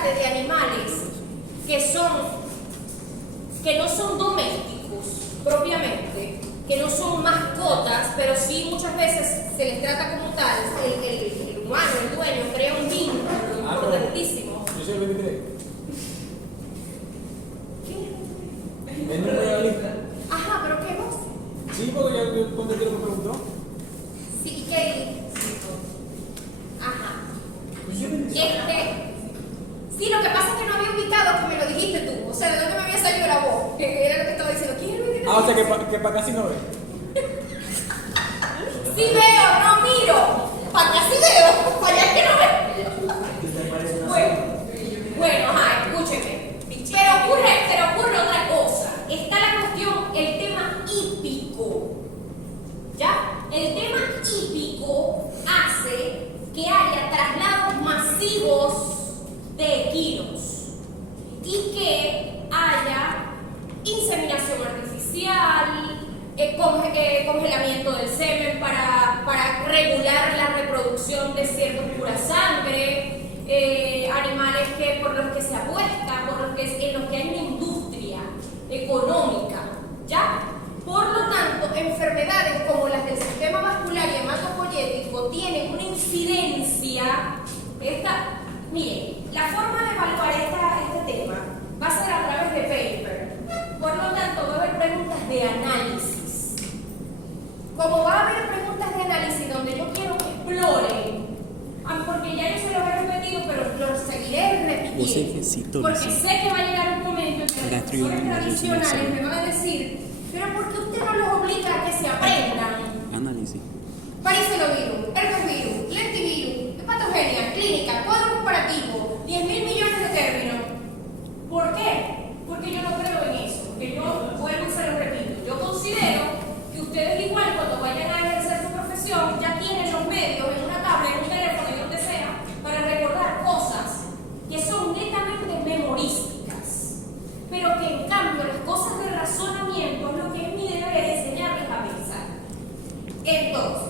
rescate de animales que no son domésticos propiamente, que no son mascotas, pero sí muchas veces se les trata como tal. El humano, el dueño, crea un vínculo importantísimo. Yo soy el 23. ¿Qué? ¿Es realista? Ajá, pero ¿qué vos? Sí, porque yo contesté lo que preguntó. Sí, ¿y qué? Ajá. Sí, lo que pasa es que no había ubicado que me lo dijiste tú. O sea, ¿de dónde me había salido la voz? Que era lo que estaba diciendo. ¿Quién es el 23? Ah, o sea que para acá sí no ve. Sí veo, no miro. Para acá sí veo, para allá es que no veo. Bueno, ajá, escúcheme. Pero ocurre otra cosa. Está la cuestión, el tema hípico. ¿Ya? El tema hípico hace que haya traslados masivos de equinos y que haya inseminación artificial, congelamiento del semen para regular la reproducción de ciertos pura sangre, animales por los que se apuesta, en los que hay una industria económica, ¿ya? Por lo tanto, enfermedades como las del sistema vascular y hematopoyético tienen una incidencia. Miren, la forma de evaluar este tema va a ser a través de paper. Por lo tanto, va a haber preguntas de análisis. Como va a haber preguntas de análisis donde yo quiero que exploren, porque ya yo se los he repetido, pero lo seguiré repitiendo, porque sé que va a llegar un momento en que los profesores tradicionales me van a decir, pero ¿por qué usted no los obliga a que se aprendan? Análisis. Varicelovirus, herpesvirus, lentivirus, patogenia, clínica, cuadro comparativo, 10.000 millones de términos. ¿Por qué? Porque yo no creo en eso, porque yo vuelvo y se lo repito. Yo considero que ustedes igual cuando vayan a ejercer su profesión ya tienen los medios en una tablet, en un teléfono y donde sea para recordar cosas que son netamente memorísticas, pero que en cambio las cosas de razonamiento es lo que es mi deber enseñarles a pensar. Entonces,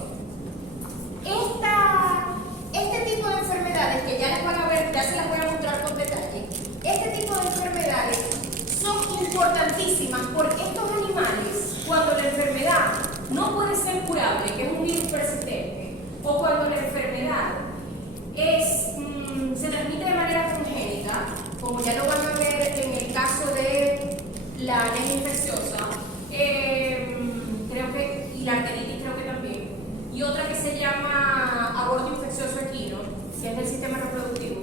este tipo de enfermedades que ya les van a ver, ya se las voy a mostrar con detalle, este tipo de enfermedades son importantísimas porque estos animales, cuando la enfermedad no puede ser curable, que es un virus persistente, o cuando la enfermedad se transmite de manera congénita, como ya lo van a ver en el caso de la anemia infecciosa, y la arteritis creo que también, y otra que se llama aborto infeccioso equino, que es del sistema reproductivo.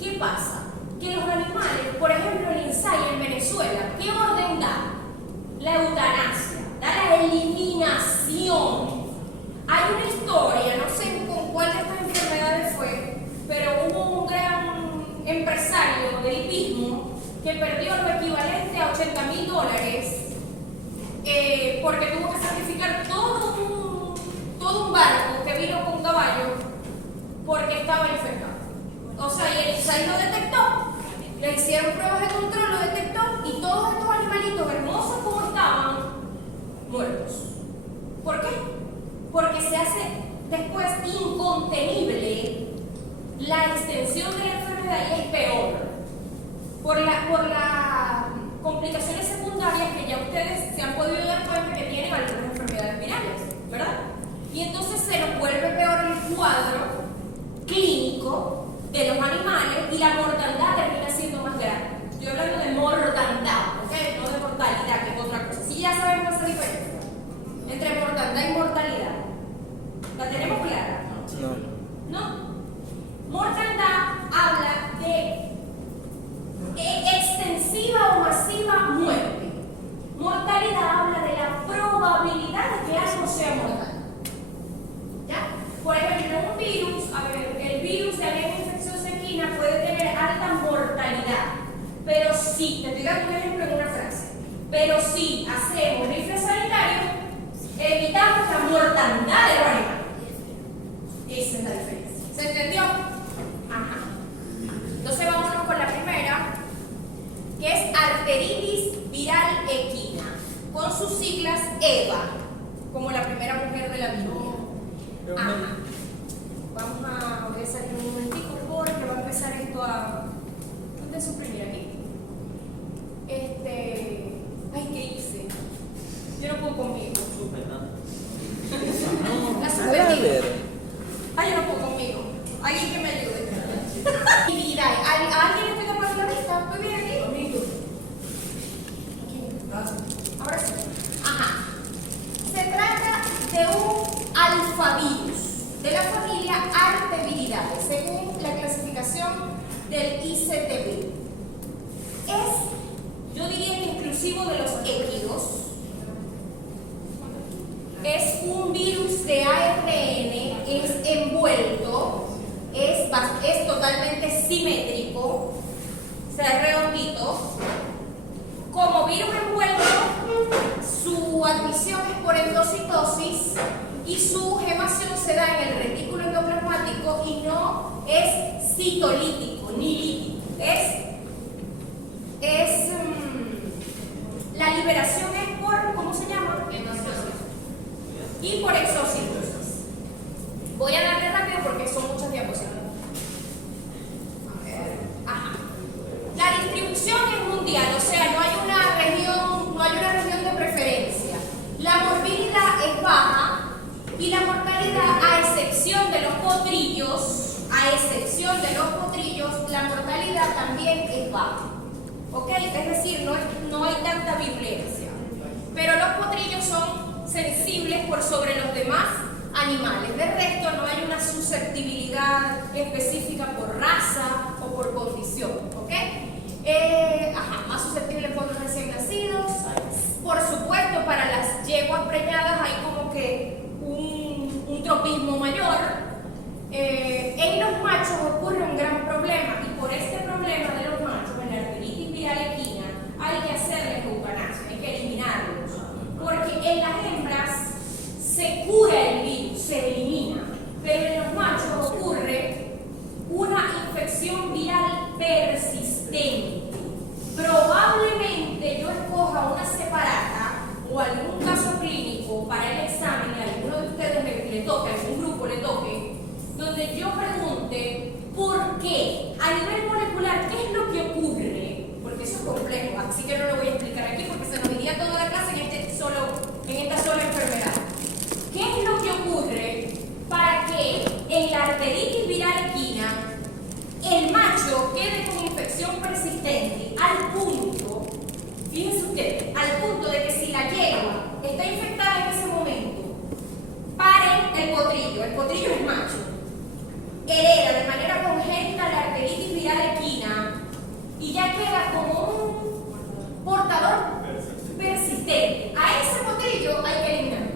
¿Qué pasa? Que los animales, por ejemplo el INSAI en Venezuela, ¿qué orden da? La eutanasia, da la eliminación. Hay una historia, no sé con cuál de estas enfermedades fue, pero hubo un gran empresario del hipismo que perdió lo equivalente a $80.000 porque tuvo que sacrificar todo un barco que vino con caballo porque estaba infectado. O sea, y el INSAI lo detectó, le hicieron pruebas de control, lo detectó y todos estos animalitos hermosos como estaban, muertos. ¿Por qué? Porque se hace después incontenible la extensión de la enfermedad y es peor por las complicaciones secundarias que ya ustedes se han podido dar cuenta que tienen algunas enfermedades virales, ¿verdad? Y entonces se nos vuelve peor el cuadro clínico de los animales y la mortalidad termina siendo más grande. Estoy hablando de mortandad, ¿ok? No de mortalidad, que es otra cosa. Sí, ya sabemos esa diferencia entre mortandad y mortalidad. ¿La tenemos clara? No. ¿No? Mortandad habla de extensiva o masiva muerte. Mortalidad habla de la probabilidad de que algo sea mortal. ¿Ya? Por ejemplo, un virus, el virus de anemia infecciosa equina puede tener alta mortalidad, pero sí, te estoy dando un ejemplo en una frase, pero si hacemos rifles sanitarios, evitamos la mortandad de los animales. Esa es la diferencia. ¿Se entendió? Ajá. Entonces vámonos con la primera, que es arteritis viral equina, con sus siglas EVA, como la primera mujer de la Biblia. Ajá. Vamos a salir un momentico porque va a empezar esto a de suprimir aquí. Ay, ¿qué hice? Yo no puedo conmigo. La suspendí. Ay, yo no puedo conmigo. Alguien que me ayude. Actividad. ¿A alguien le estoy tapando la vista? ¿Estoy bien aquí? Conmigo. Ahora sí. Ajá. Se trata de un alfavirus de la familia Arteviridae, según la clasificación del ICTB. Yo diría que exclusivo de los équidos. Es un virus de ARN, es envuelto, es totalmente simétrico, o sea, es redondito. Como virus envuelto, su admisión es por endocitosis y su gemación se da en el retículo endoplasmático y no es citolítico ni lítico. La liberación es por, ¿cómo se llama? Y por exocitosis. Voy a darle rápido porque son muchas diapositivas. Ajá. La distribución es mundial, o sea, no hay una región de preferencia. La morbilidad es baja y la mortalidad, a excepción de los potrillos, la mortalidad también es baja. ¿Ok? Es decir, no hay tanta virulencia. Pero los potrillos son sensibles por sobre los demás animales. De resto, no hay una susceptibilidad específica por raza o por condición. ¿Ok? Más susceptibles por los recién nacidos. Por supuesto, para las yeguas preñadas hay como que un tropismo mayor. En los machos ocurre un gran problema y por este problema de los machos, en la arteritis viral equina, hay que hacerles eutanasia, hay que eliminarlos. Porque en las hembras se cura el virus, se elimina, pero en los machos ocurre una infección viral persistente. Probablemente yo escoja una separata o algún caso clínico para el examen y a alguno de ustedes le toque, a algún grupo le toque, donde yo pregunte por qué, a nivel molecular, qué es lo que ocurre, porque eso es complejo, así que no lo voy a explicar aquí porque se nos iría toda la clase en esta sola enfermedad. ¿Qué es lo que ocurre para que en la arteritis viral equina el macho quede con infección persistente al punto, fíjense ustedes, al punto de que si la yegua está infectada en ese momento, pare el potrillo es macho, hereda de manera congénita la arteritis viral equina y ya queda como un portador persistente. A ese potrillo hay que eliminarlo.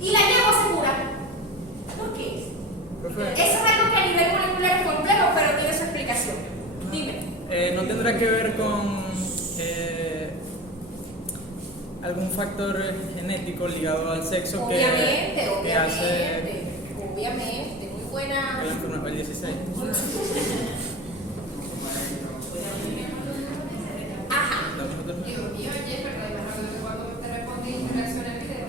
Y la yegua se cura. ¿Por qué? Eso es algo que a nivel molecular es complejo, pero tiene su explicación. Dime. ¿No tendrá que ver con algún factor genético ligado al sexo Obviamente. Muy buena. El 16. Ajá. Dios mío, Jennifer, cuando te respondí, reacciona el video.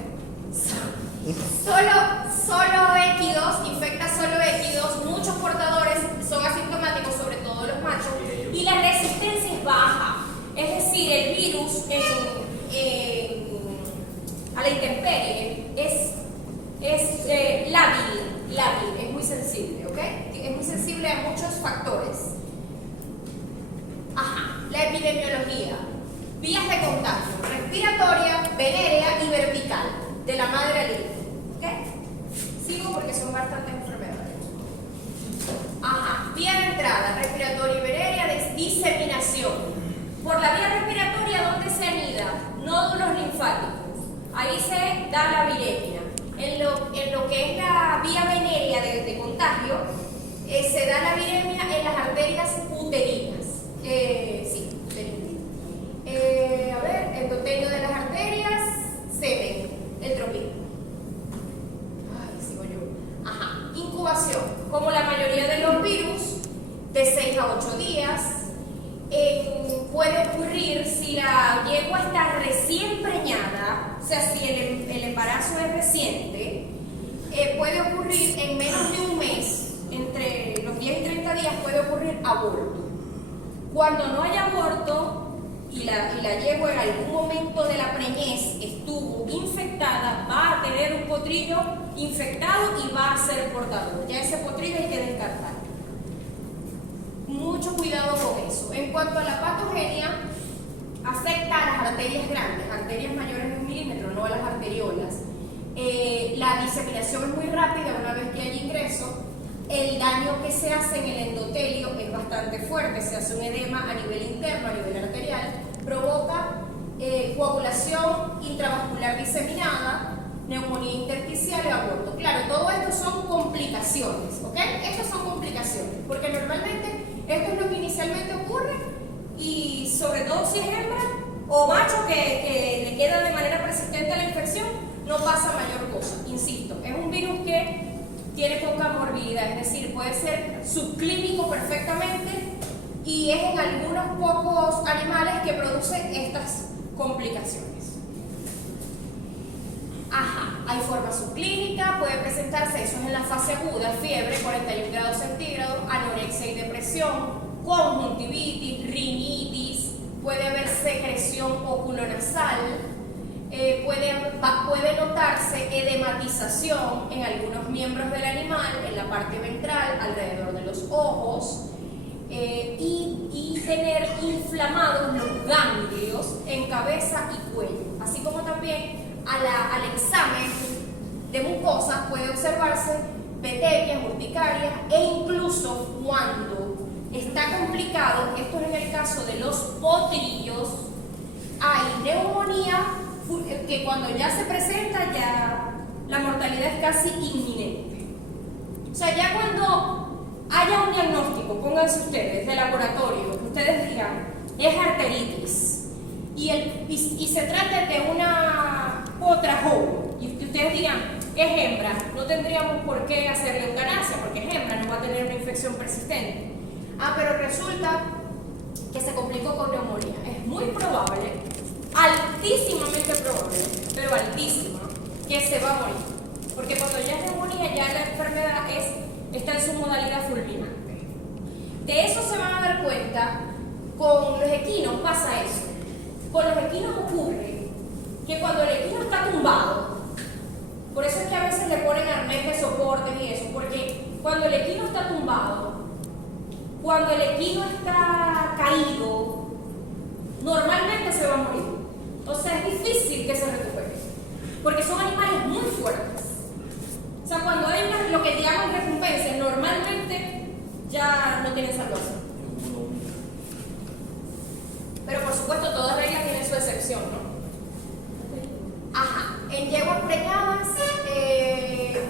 Solo équidos, infecta solo équidos, muchos portadores son asintomáticos, sobre todo los machos, y la resistencia es baja. Es decir, el virus a la intemperie es lábil, es muy sensible, ¿ok? Es muy sensible a muchos factores. Ajá, la epidemiología. Vías de contagio: respiratoria, venérea y vertical, de la madre al hijo. ¿Ok? Sigo porque son bastantes enfermedades. Ajá, vía de entrada: respiratoria y venérea, diseminación. Por la vía respiratoria, ¿dónde se anida? Nódulos linfáticos. Ahí se da la viremia. En lo que es la vía venérea de contagio, se da la viremia en las arterias uterinas. Endotelio de las arterias, semen, el tropismo. Ay, sigo yo. Ajá, incubación. Como la mayoría de los virus, de 6 a 8 días. Puede ocurrir si la yegua está recién preñada, o sea, si el embarazo es reciente, puede ocurrir en menos de un mes, entre los 10 y 30 días, puede ocurrir aborto. Cuando no hay aborto y la yegua en algún momento de la preñez estuvo infectada, va a tener un potrillo infectado y va a ser portador. Ya ese potrillo hay que descartar. Mucho cuidado con eso. En cuanto a la patogenia, afecta a las arterias grandes, arterias mayores de 1 milímetro, no a las arteriolas. La diseminación es muy rápida una vez que hay ingreso. El daño que se hace en el endotelio es bastante fuerte, se hace un edema a nivel interno, a nivel arterial, provoca coagulación intravascular diseminada, neumonía intersticial y aborto. Claro, todo esto son complicaciones, ¿ok? Estas son complicaciones, porque normalmente esto es lo que inicialmente ocurre y sobre todo si es hembra o macho que le queda de manera persistente la infección, no pasa mayor cosa. Insisto, es un virus que tiene poca morbilidad, es decir, puede ser subclínico perfectamente y es en algunos pocos animales que produce estas complicaciones. Ajá, hay forma subclínica, puede presentarse, eso es en la fase aguda, fiebre, 41 grados centígrados, anorexia y depresión, conjuntivitis, rinitis, puede haber secreción oculonasal, puede notarse edematización en algunos miembros del animal, en la parte ventral, alrededor de los ojos, y tener inflamados los ganglios en cabeza y cuello, así como también al examen de mucosas puede observarse petequias, urticarias e incluso cuando está complicado, esto es en el caso de los potrillos, hay neumonía que cuando ya se presenta ya la mortalidad es casi inminente. O sea, ya cuando haya un diagnóstico, pónganse ustedes, de laboratorio, que ustedes digan, es arteritis y se trata de una potra joven y ustedes digan, es hembra, no tendríamos por qué hacerle eutanasia porque es hembra, no va a tener una infección persistente. Ah, pero resulta que se complicó con neumonía. Es muy probable, altísimamente probable, pero altísima, que se va a morir. Porque cuando ya es neumonía, ya la enfermedad está en su modalidad fulminante. De eso se van a dar cuenta, con los equinos pasa eso. Con los equinos ocurre que cuando el equino está tumbado, por eso es que a veces le ponen arnés de soporte y eso, porque cuando el equino está tumbado, cuando el equino está caído, normalmente se va a morir. O sea, es difícil que se recupere, porque son animales muy fuertes. O sea, cuando hay lo que llaman recompensa, normalmente ya no tienen salvación. Pero por supuesto, toda regla tiene su excepción, ¿no? Ajá, en yeguas preñadas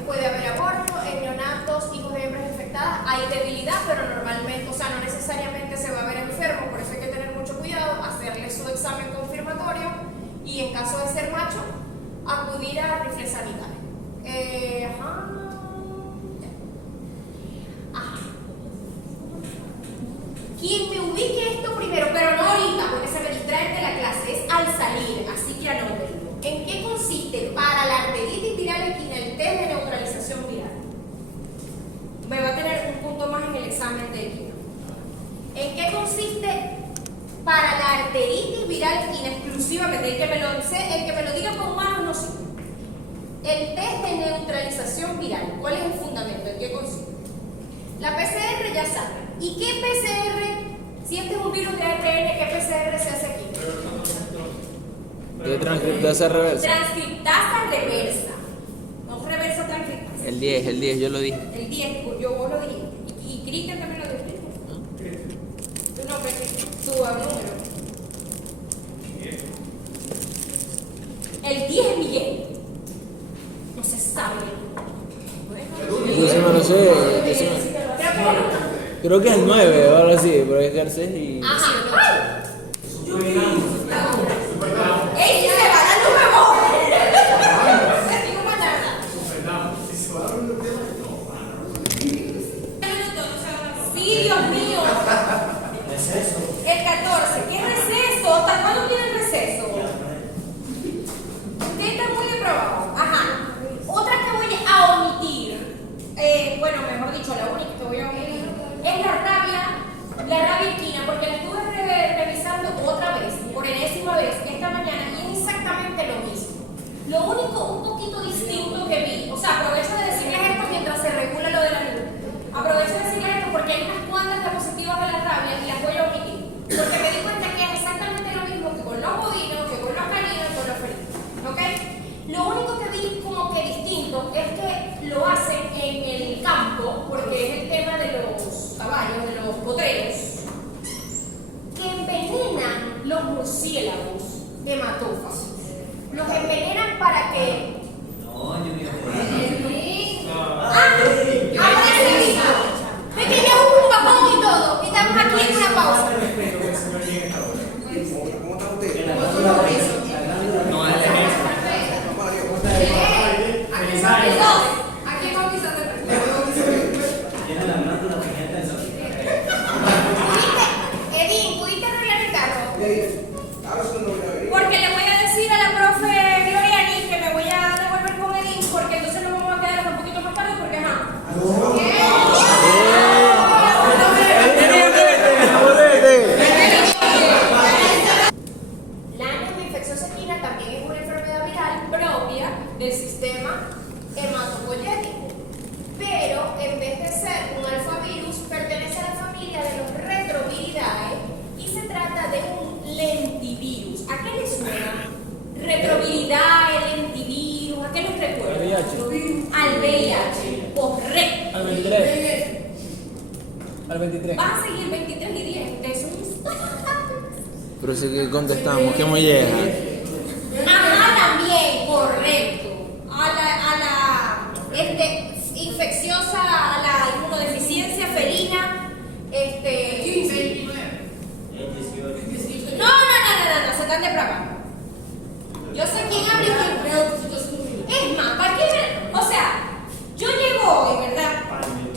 puede haber aborto, en neonatos, hijos de hembras infectadas, hay debilidad, pero normalmente, o sea, no necesariamente se va a ver enfermo, por eso hay que tener mucho cuidado, hacerle su examen confirmatorio y en caso de ser macho, acudir a rifle sanitario. Quien me ubique esto primero, pero no ahorita, porque se me distrae de la clase, es al salir, así que anótenlo. ¿En qué consiste para la arteritis viral equina el test de neutralización viral? Me va a tener un punto más en el examen de equino. ¿En qué consiste para la arteritis viral equina exclusivamente? El que me lo diga con manos no sirve. El test de neutralización viral, ¿cuál es el fundamento? ¿En qué consiste? La PCR ya saben. ¿Y qué PCR? Si este es un virus de ARN, ¿qué PCR se hace aquí? De transcriptasa reversa. Transcriptasa reversa. No reversa transcriptasa. El 10, yo lo dije. El 10, vos lo dijiste. Y Cristian también lo dijiste. Tu nombre, tu número. El 10 es Miguel. No se sabe. No sé. Creo que es el 9 o algo así, pero es Garcés y... Ajá. ¡Ey, si se va a dar número! Sí, Dios mío. El 14. ¿Qué receso? ¿Hasta cuándo tienen receso? Usted está muy depravado. Ajá. Otra que voy a omitir, bueno, mejor dicho, la única que voy a omitir, es la rabia equina, porque la estuve lo hacen en el campo, porque es el tema de los caballos, de los potreros, que envenenan los murciélagos hematófagos. Los envenenan para que... No, yo digo por ahora se dijo. Ve que ya hubo un bajón y todo, y estamos aquí en una pausa. Aquí bautizaste el respeto. tiene la glándula pequeña del Edín, ¿pudiste arreglar el carro? Porque le voy a decir a la profe Gloriani que me voy a devolver con Edín, porque entonces nos vamos a quedar hasta un poquito más tarde, porque la anemia infecciosa equina también es una enfermedad viral propia del sistema hematopoyético, pero en vez de ser un alfavirus, pertenece a la familia de los retroviridae y se trata de un lentivirus. ¿A qué les suena? Retroviridae, lentivirus, ¿a qué les recuerda? VIH. Al VIH, correcto. Al 23. Al 23. Vas a seguir 23 y 10, de eso Pero si que contestamos, ¿qué molleja? también, correcto. A la infecciosa, a la inmunodeficiencia felina, 15, 29. No, se están depravando. Yo sé quién habla y quién no. Es más, cualquier, o sea, yo llego hoy, ¿verdad?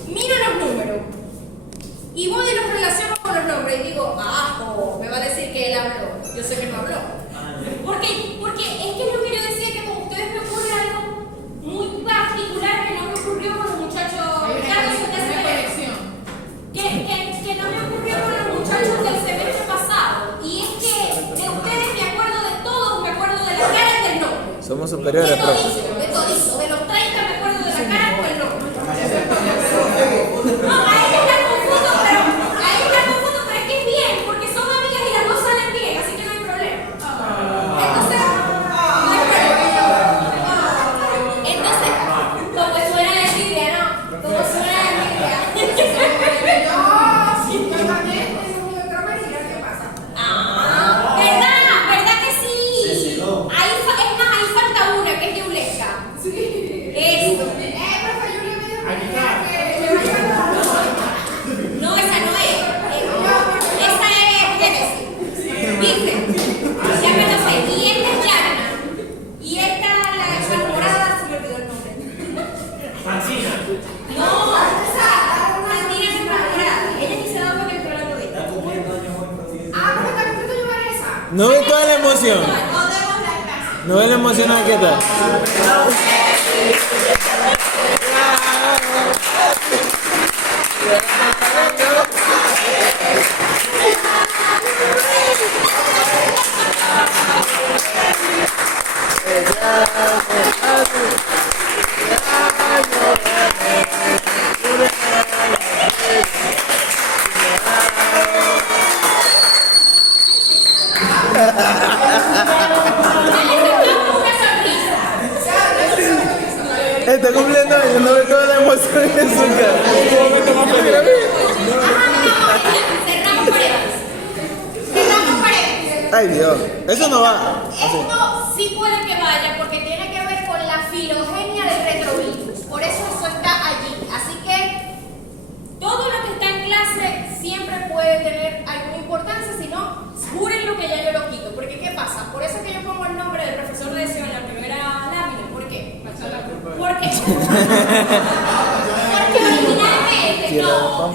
Miro los números y voy y los relaciono con los nombres y digo, me va a decir que él habló. Yo sé que no habló. Porque es que es lo que yo decía, que con ustedes me ocurre algo muy particular que no me ocurrió con los muchachos. Que no me ocurrió con los muchachos del semestre pasado. Y es que de ustedes me acuerdo de todos, me acuerdo de la cara y del nombre. Somos superiores, profe. De todito. De los 30 me acuerdo de la cara y del nombre. No, a ellos las confundo, pero es que es bien, porque son amigas y las dos salen bien, así que no hay problema. Entonces, no hay problema. Entonces, como suena la envidia, ¿no? Como suena la envidia. ¿Verdad que sí? Ahí falta una, que es de Uleska. Eso. No, esa no es. Esa es Génesis. ¿Viste? Ya me lo sé. Y esta es Yarna. Y esta, la malhumorada, se me olvidó el nombre. Francina. No, Santina es malhumorada. Ella ni se da cuenta que estoy hablando de ella. Está cumpliendo años hoy, Francina. ¿No ves toda la emoción? ¿No ves la emoción que está? Está cumpliendo años, no ve toda la emoción en su cara. Cerramos paredes. Ay Dios, eso no va. Esto sí puede que vaya porque tiene que ver con la filogenia del retrovirus. Por eso está allí. Así que todo lo que está en clase siempre puede tener alguna importancia. Si no, júrenlo que ya yo lo quito. Porque ¿qué pasa? Por eso es que yo pongo el nombre del profesor de deseo en la primera lámina. ¿Por qué? Porque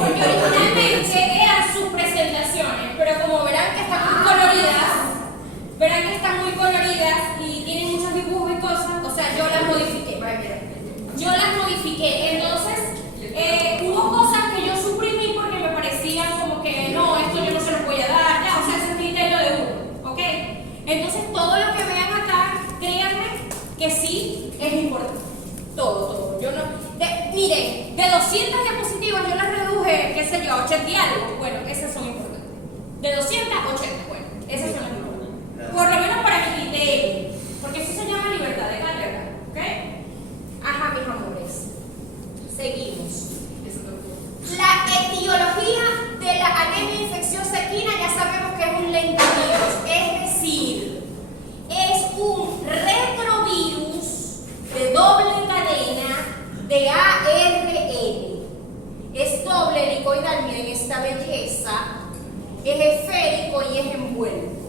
originalmente eran sus presentaciones, pero como verán que están muy coloridas y tienen muchos dibujos y cosas, o sea, yo las modifiqué. Entonces, hubo cosas que yo suprimí porque me parecían como que no, esto yo no se los voy a dar, ya, o sea, ese es criterio de uno, ¿ok? Entonces, todo lo que vean acá, créanme que sí es importante. Todo. Yo no. Miren, de 200 diapositivas yo las reduje, qué sé yo, a 80 y algo. Bueno, esas son importantes. De 200 a 80, bueno, esas son las importantes. Por lo menos para mi criterio. Porque eso se llama libertad de cátedra, ¿ok? Ajá, mis amores. es esférico y es envuelto.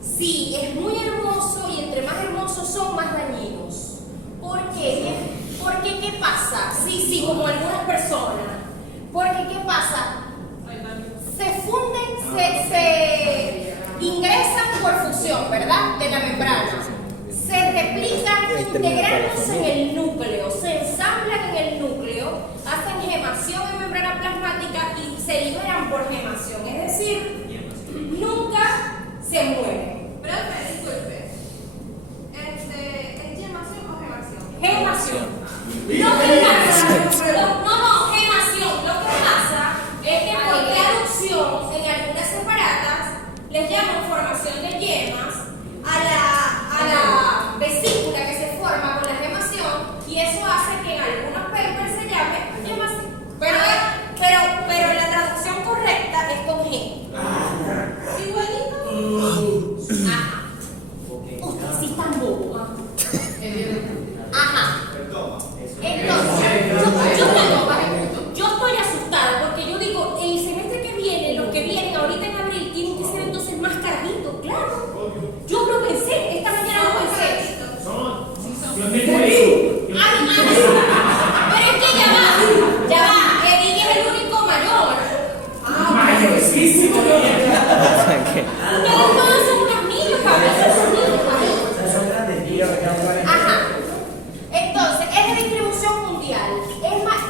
Sí, es muy hermoso y entre más hermosos son, más dañinos. ¿Por qué? Porque ¿qué pasa? Sí, como algunas personas. Porque ¿qué pasa? Se funden, se ingresan por fusión, ¿verdad? De la membrana. Se replican integrándose en el núcleo, se ensamblan en el núcleo, hacen gemación en membrana plasmática y se liberan por gemación. Es decir, nunca se mueren. Profe, disculpe. ¿Es gemación o gemación? Gemación. Lo que pasa, no, gemación. Lo que pasa es que por traducción en algunas separatas les llaman formación de yemas a la vesícula que se forma con la gemación y eso hace que en algunos papers se llame gemación. Pero la traducción correcta es con G. Igualito. Ajá. Usted sí está bobo. Ajá. Entonces, yo estoy asustada porque yo digo, el semestre que viene, los que vienen ahorita en abril, tienen que ser entonces más carajitos, claro. Yo lo pensé, esta mañana lo pensé. Pero es que ya va, Eric es el único mayor. Mayorcísimo. Ustedes todos son unos niños, cabrón, son niños, cabrón. Son grandes niños que aún valen. Ajá. Entonces, es de distribución mundial. Es más,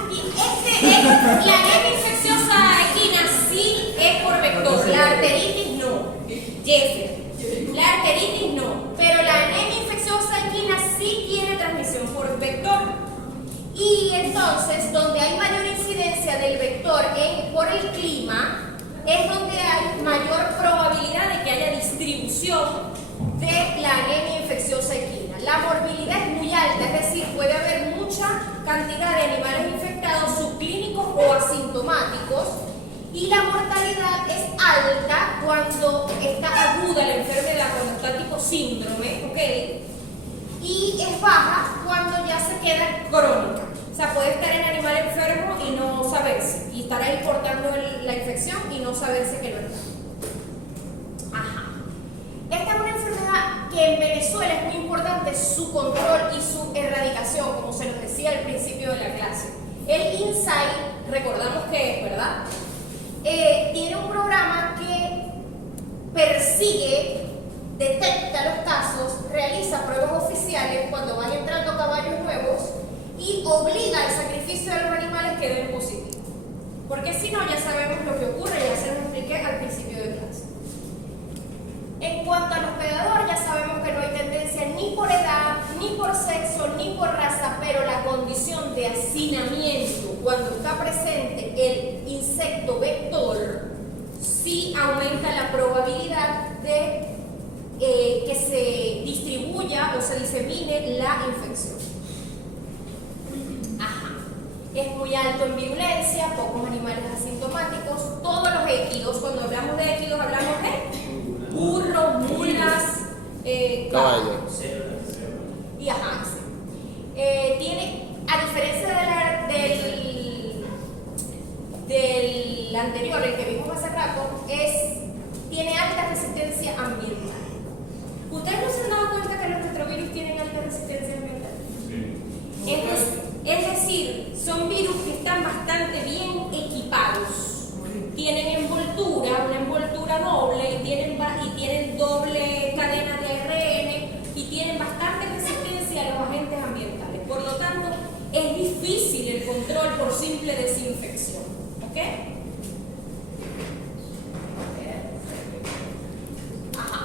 la anemia infecciosa equina sí es por vector, la arteritis no. Jeffrey, la arteritis no, pero la anemia infecciosa equina sí tiene transmisión por vector. Y entonces, donde hay mayor incidencia del vector por el clima, es donde hay mayor probabilidad de que haya distribución de la anemia infecciosa equina. La morbilidad es muy alta, es decir, puede haber mucha cantidad de animales infectados subclínicos o asintomáticos y la mortalidad es alta cuando está aguda la enfermedad, cuando está tipo síndrome, ¿ok? Y es baja cuando ya se queda crónica. O sea, puede estar en animal enfermo y no saberse, y estar ahí portando la infección y no saberse que lo está. Ajá. Esta es una enfermedad que en Venezuela es muy importante su control y su erradicación, como se nos decía al principio de la clase. El INSAI, recordamos que es, ¿verdad? Tiene un programa que persigue, detecta los casos, realiza pruebas oficiales cuando van entrando caballos nuevos y obliga al sacrificio de los animales que den positivo. Porque si no, ya sabemos lo que ocurre, ya se nos expliqué al principio de clase. En cuanto al hospedador, ya sabemos que no hay tendencia ni por edad, ni por sexo, ni por raza, pero la condición de hacinamiento, cuando está presente el insecto vector, sí aumenta la probabilidad de que se distribuya o se disemine la infección. Ajá. Es muy alto en virulencia, pocos animales asintomáticos, todos los équidos, cuando hablamos de équidos hablamos de burros, mulas, Caballos. y ajá, sí. Tiene, a diferencia del anterior, el que vimos hace rato, tiene alta resistencia ambiental. ¿Ustedes no se han dado cuenta que los retrovirus tienen alta resistencia ambiental? Es decir, son virus que están bastante bien equipados. Tienen envoltura, una envoltura doble, y tienen doble cadena de ARN y tienen bastante resistencia a los agentes ambientales. Por lo tanto, es difícil el control por simple desinfección. ¿Ok? Ajá.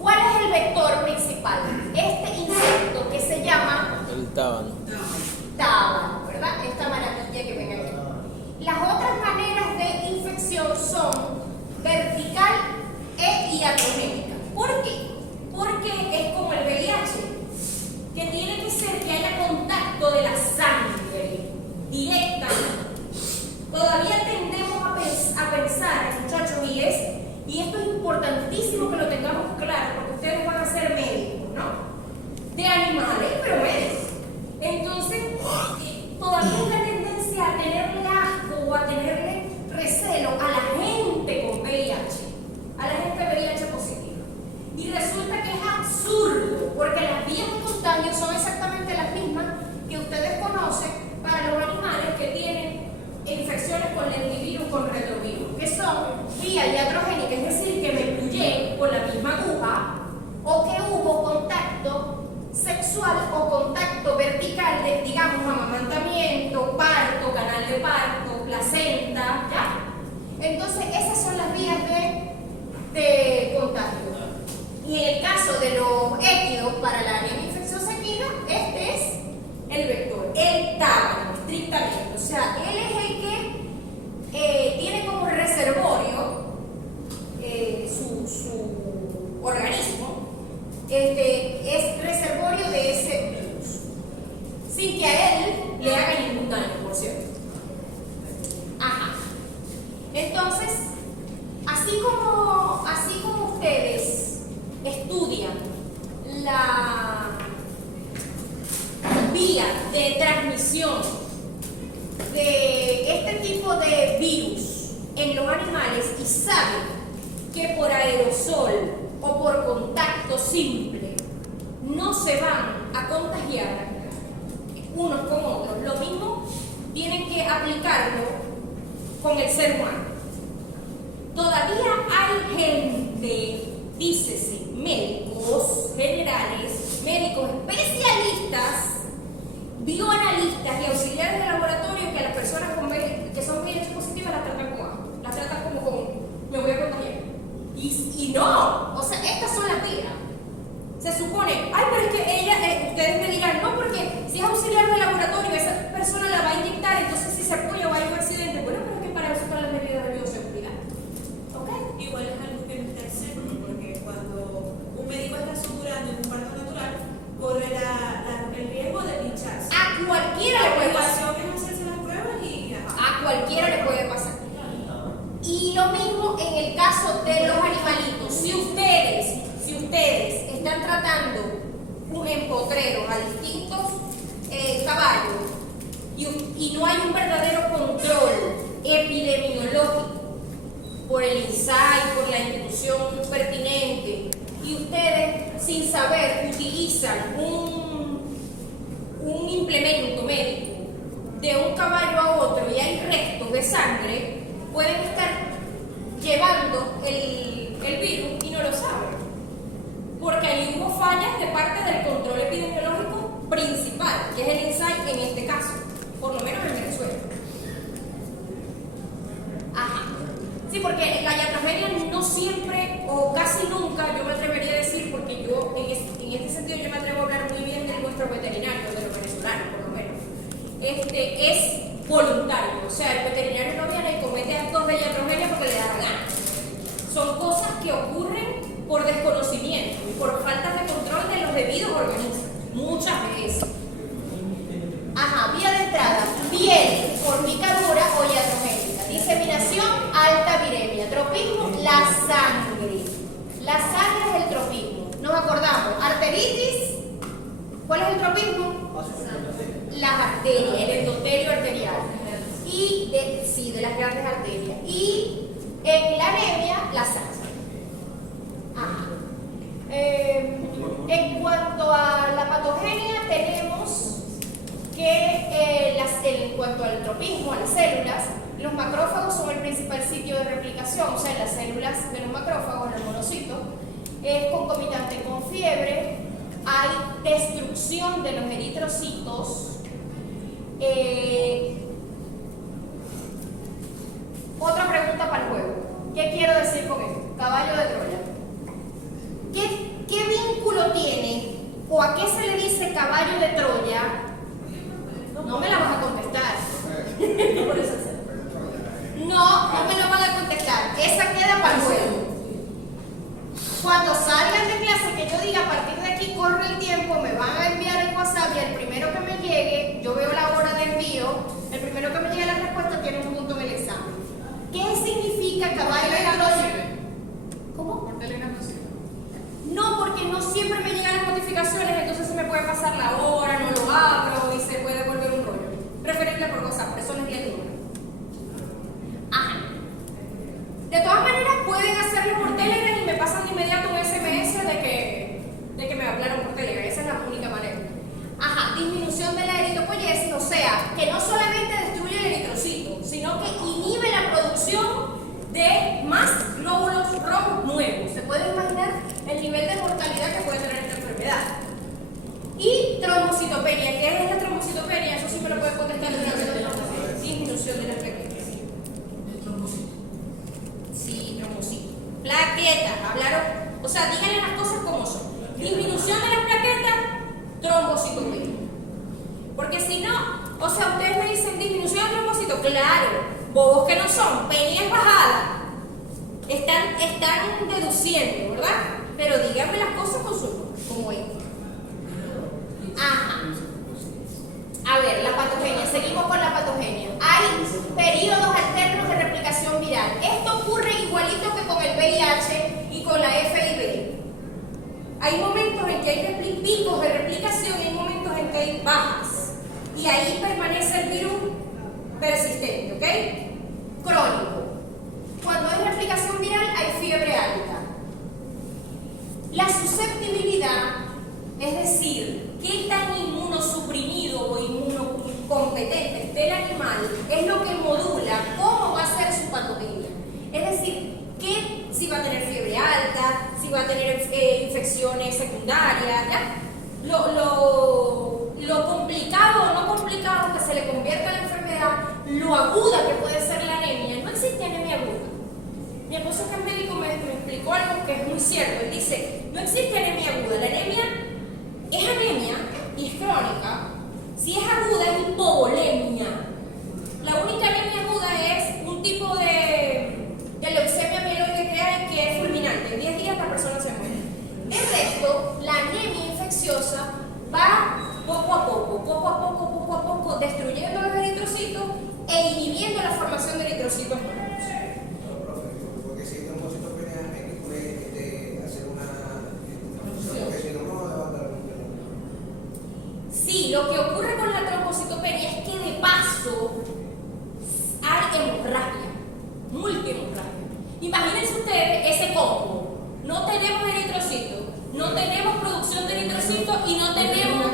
¿Cuál es el vector principal? Este insecto que se llama El tábano. tábano, ¿verdad? Esta maravilla que ven aquí. Las otras maneras de infección vía iatrogénica, es decir, que me puyé con la misma aguja, o que hubo contacto sexual o contacto vertical de, digamos, amamantamiento, parto, canal de parto, placenta, ¿ya? Entonces, esas son las vías de contagio. Y en el caso de los équidos para la anemia infecciosa equina, este es el vector, el tábano, estrictamente. O sea, él es el que tiene como reservorio su organismo, es reservorio de ese virus, sin que a él le haga ningún daño, por cierto. Ajá. Entonces, así como ustedes estudian la vía de transmisión de este tipo de virus en los animales y saben que por aerosol o por contacto simple no se van a contagiar unos con otros, lo mismo tienen que aplicarlo con el ser humano. Todavía hay gente, dícese, médicos generales, médicos especialistas, bioanalistas y auxiliares de laboratorio que a las personas que son VIH positivas las tratan como asco, las tratan como con me voy a contagiar. Y no, o sea, estas son las vías. Se supone, ay, pero es que ustedes me dirán, no, porque si es auxiliar de laboratorio, esa persona la va a inyectar, entonces si se apoya o hay un accidente, bueno, pero es que para eso están las medidas de bioseguridad. ¿Ok? Igual es algo que no está exento, porque cuando un médico está asegurando en un parto natural, corre el riesgo de pincharse. A cualquiera le puede La pasar. obligación es hacerse las pruebas y A cualquiera le puede pasar. Y lo mismo en el caso de los animalitos. Si ustedes están tratando un empotrero a distintos caballos y no hay un verdadero control epidemiológico por el INSAI, por la institución pertinente, y ustedes sin saber utilizan un implemento médico de un caballo a otro y hay restos de sangre, pueden estar llevando el virus y no lo saben, porque ahí hubo fallas de parte del control epidemiológico principal, que es el INSAI en este caso, por lo menos en Venezuela. Ajá. Sí, porque la iatrogenia no siempre o casi nunca, yo me atrevería a decir, porque yo en este sentido yo me atrevo a hablar muy bien de nuestro veterinario, de los venezolanos por lo menos, es voluntario. O sea, el veterinario no viene y comete actos de iatrogenia porque le da la gana. Son cosas que ocurren por desconocimiento y por falta de control de los debidos organismos, muchas veces. Ajá, vía de entrada, piel por picadura o iatrogénica, diseminación, alta viremia, tropismo, la sangre. La sangre es el tropismo. Nos acordamos, arteritis, ¿cuál es el tropismo? Las arterias, el endotelio arterial. Y de las grandes arterias. Y en la anemia, la sangre. Ajá. En cuanto a la patogenia, tenemos que en cuanto al tropismo, a las células, los macrófagos son el principal sitio de replicación, o sea, las células de los macrófagos, los monocitos, es concomitante con fiebre, hay destrucción de los eritrocitos. Otra pregunta para el juego. ¿Qué quiero decir con esto? Caballo de Troya. ¿Qué vínculo tiene o a qué se le dice caballo de Troya? No me la vas a contestar. No me lo van a contestar. Esa queda para el juego. Cuando salgan de clase, que yo diga a partir de aquí corre el tiempo, me van a enviar el WhatsApp y el primero que me llegue, yo veo la hora de envío, el primero que me llegue la respuesta tiene un punto en el examen. ¿Qué significa caballo de Troya? ¿Cómo? No, porque no siempre me llegan las notificaciones, entonces se me puede pasar la hora, no lo abro y se puede volver un rollo. Preferible por WhatsApp, por eso les di el número. Ajá. De todas maneras, pueden hacerlo por Telegram y me pasan de inmediato un SMS de que me hablaron por Telegram. Esa es la única manera. Ajá, disminución de la eritropoyesis, o sea, que no solamente destruye el eritrocito, sino que inhibe la producción de más trombocitopenia. ¿Qué es la trombocitopenia? Eso sí me lo puede contestar el disminución de las plaquetas. Sí, trombocito. Plaquetas, hablaron. O sea, díganle las cosas como son. Disminución de las plaquetas, trombocitopenia. Porque si no, o sea, ustedes me dicen disminución de trombocito, claro, bobos que no son, penia es bajada. Están deduciendo, ¿verdad? Pero díganme las cosas con su nombre, como es. Ajá. A ver, la patogenia, seguimos con la patogenia. Hay periodos alternos de replicación viral. Esto ocurre igualito que con el VIH y con la FIV. Hay momentos en que hay picos de replicación y hay momentos en que hay bajas. Y ahí permanece el virus persistente, ¿ok? Crónico. Cuando hay replicación viral hay fiebre alta. La susceptibilidad, es decir, qué tan inmunosuprimido o inmunocompetente esté el animal, es lo que modula cómo va a ser su patogenia. Es decir, que si va a tener fiebre alta, si va a tener infecciones secundarias, ¿ya? Lo complicado o no complicado que se le convierta la enfermedad, lo aguda que puede ser la anemia. No existe anemia aguda. Mi esposo, que es médico, me explicó algo que es muy cierto. Él dice, no existe anemia aguda. La anemia es anemia y es crónica. Si es aguda es hipovolemia. La única anemia aguda es un tipo de leucemia mieloide que hay, que es fulminante. En 10 días la persona se muere. El resto, la anemia infecciosa va poco a poco, destruyendo los eritrocitos e inhibiendo la formación de eritrocitos nuevos. Porque si tenemos trombocitopenia hay que hacer una porque si no, no levanta la punta. Sí, lo que ocurre con la trombocitopenia es que de paso hay hemorragia, multihemorragia. Imagínense ustedes ese combo. No tenemos eritrocitos, no tenemos producción de eritrocitos y no tenemos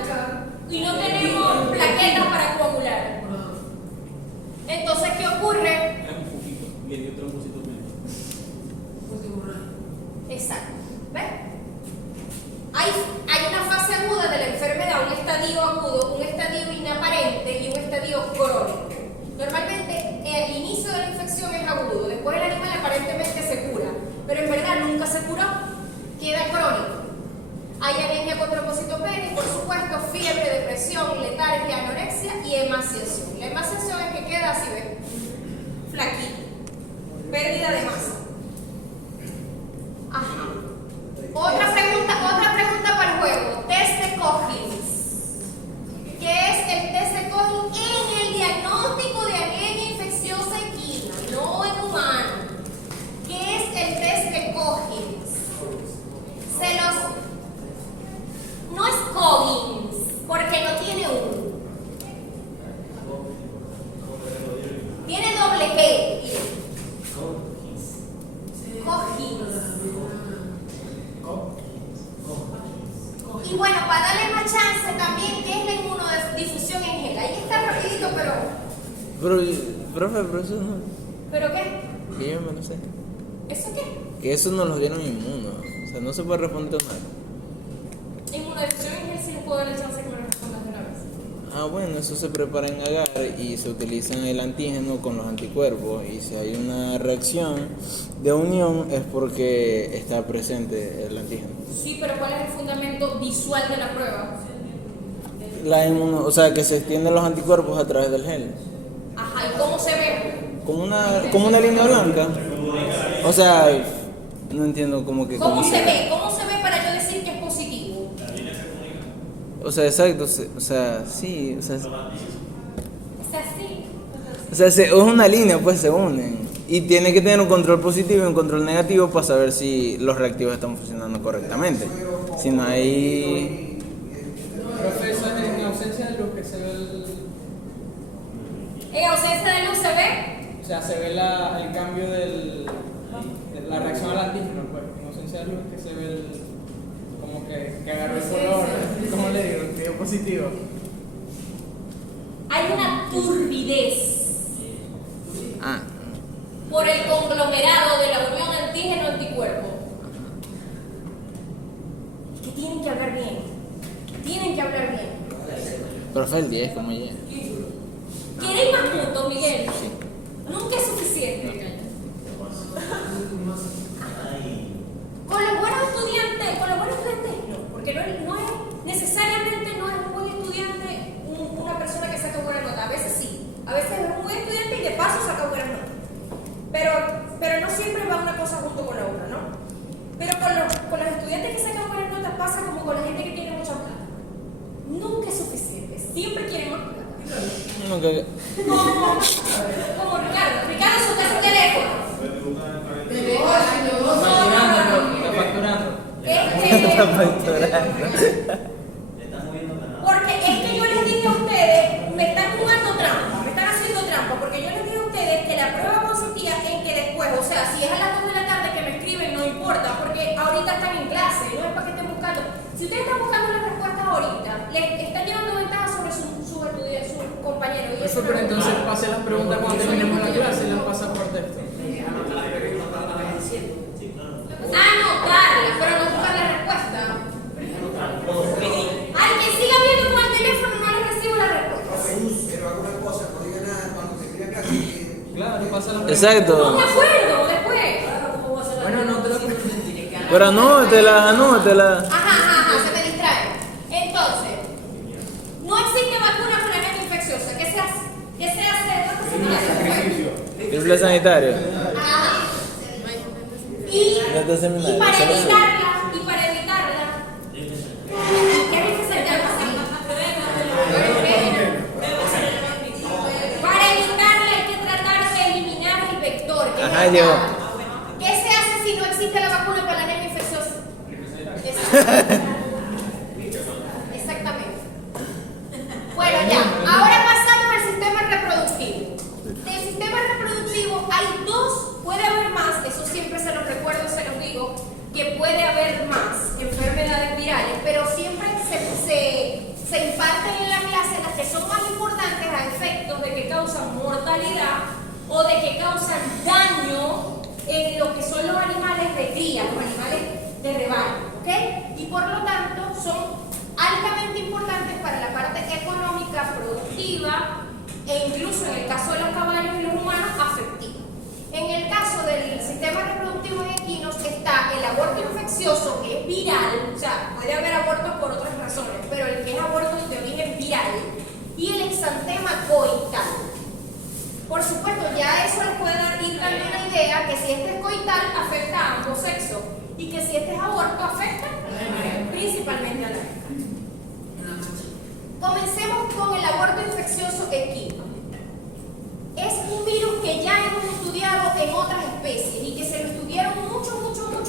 plaquetas para coagular. Entonces, ¿qué ocurre? Exacto. ¿Ves? Hay una fase aguda de la enfermedad, un estadio agudo, un estadio inaparente y un estadio crónico. Normalmente el inicio de la infección es agudo, después el animal aparentemente se cura, pero en verdad nunca se curó, queda crónico. Hay anemia con trombocitopenia y por supuesto fiebre, depresión, letargia, anorexia y emaciación. La emaciación es que queda así, ¿ves? Flaquito, pérdida de masa. Ajá. Otra pregunta para el juego. Test de Coggins. ¿Qué es el test de Coggins en el diagnóstico de anemia infecciosa equina, no en humano? ¿Qué es el test de Coggins? No es Coggins, porque no tiene uno. Tiene doble G. Coggins. Y bueno, para darle más chance también, ¿qué es la inmunodifusión en gel? Ahí está rapidito, pero... Profe, eso no... ¿Pero qué? Que yo no sé. ¿Eso qué? Que eso no los dieron inmuno. O sea, no se puede responder nada. Inmunodifusión en gel sí les puedo darle chance que me lo respondas de una vez. Ah, bueno, eso se prepara en agar y se utiliza el antígeno con los anticuerpos. Y si hay una reacción de unión es porque está presente el antígeno. Sí, pero ¿cuál es el fundamento visual de la prueba? O sea, que se extienden los anticuerpos a través del gel. Ajá, ¿y cómo se ve? Como una línea blanca. O sea, no entiendo cómo que... ¿Cómo se ve? ¿Cómo se ve para yo decir que es positivo? O sea, exacto. O sea, sí. O sea, Es así. es una línea, pues se unen. Y tiene que tener un control positivo y un control negativo para saber si los reactivos están funcionando correctamente. Si no hay... Profe, eso es en ausencia de luz que se ve el... ¿En ausencia de luz se ve? O sea, se ve el cambio de la reacción al antígeno, pues. En ausencia de luz que se ve como que agarró el color, ¿cómo le digo? Que dio positivo. Hay una turbidez Ah, por el conglomerado de la unión antígeno-anticuerpo. Es que tienen que hablar bien. Tienen que hablar bien. Pero fue el 10, como ya. ¿Queréis más puntos, Miguel? Nunca es suficiente. Con los buenos estudiantes no, porque no es necesariamente no es un buen estudiante una persona que saca buena nota. A veces sí, a veces es un buen estudiante y de paso saca buena nota. Pero no siempre va una cosa junto con la otra, ¿no? Pero con los estudiantes que sacan buenas notas pasa como con la gente que tiene mucha plata. Nunca es suficiente, siempre quieren más plata. Nunca. Como Ricardo. Ricardo suelta su teléfono. Está facturando. Porque es que yo les dije a ustedes, me están jugando trampa, me están haciendo trampa, porque yo les dije a ustedes que la prueba consistía en que después, o sea, si es a las 2 de la tarde que me escriben, no importa, porque ahorita están en clase, no es para que estén buscando. Si ustedes están buscando las respuestas ahorita, les están llevando ventaja sobre sus compañeros. Y eso Pero entonces pase las preguntas cuando terminemos la clase y las pasa por texto. Anotarla, pero no buscar la respuesta. Al que siga viendo con el teléfono no le recibo la respuesta. Pero haga una cosa, no diga nada cuando se escriba clase. Claro, pasa la Exacto. No me acuerdo después. Bueno, no te lo Pero anótela. Ajá, se me distrae. Entonces, no existe vacuna para la gripe infecciosa. ¿Qué se hace? Triple sanitario. Ajá. Y No te hace nada, para solo soy. evitarla, ¿qué hay que hacer? Para evitarla hay que tratar de eliminar el vector. que es Ajá, el llegó. virus. ¿Qué se hace si no existe la vacuna para la gripe infecciosa? Exactamente. Bueno, ya. Ahora pasamos al sistema reproductivo. Del sistema reproductivo hay dos, puede haber más, eso siempre se los recuerdo, se los digo, que puede haber más enfermedades virales, pero siempre se imparten en la clase las que son más importantes a efectos de que causan mortalidad o de que causan daño en lo que son los animales de cría, los animales de rebaño, ¿ok? Y por lo tanto son altamente importantes para la parte económica, productiva e incluso en el caso de los caballos y los humanos, afectiva. En el caso del sistema reproductivo de equinos está el aborto infeccioso, que es viral, o sea, puede haber abortos por otras razones, pero el que es aborto de origen viral, y el exantema coital. Por supuesto, ya eso les puede ir dando una idea que si este es coital, afecta a ambos sexos, y que si este es aborto, afecta principalmente a la hembra. Comencemos con el aborto infeccioso equino. Es un virus que ya hemos estudiado en otras especies y que se lo estudiaron mucho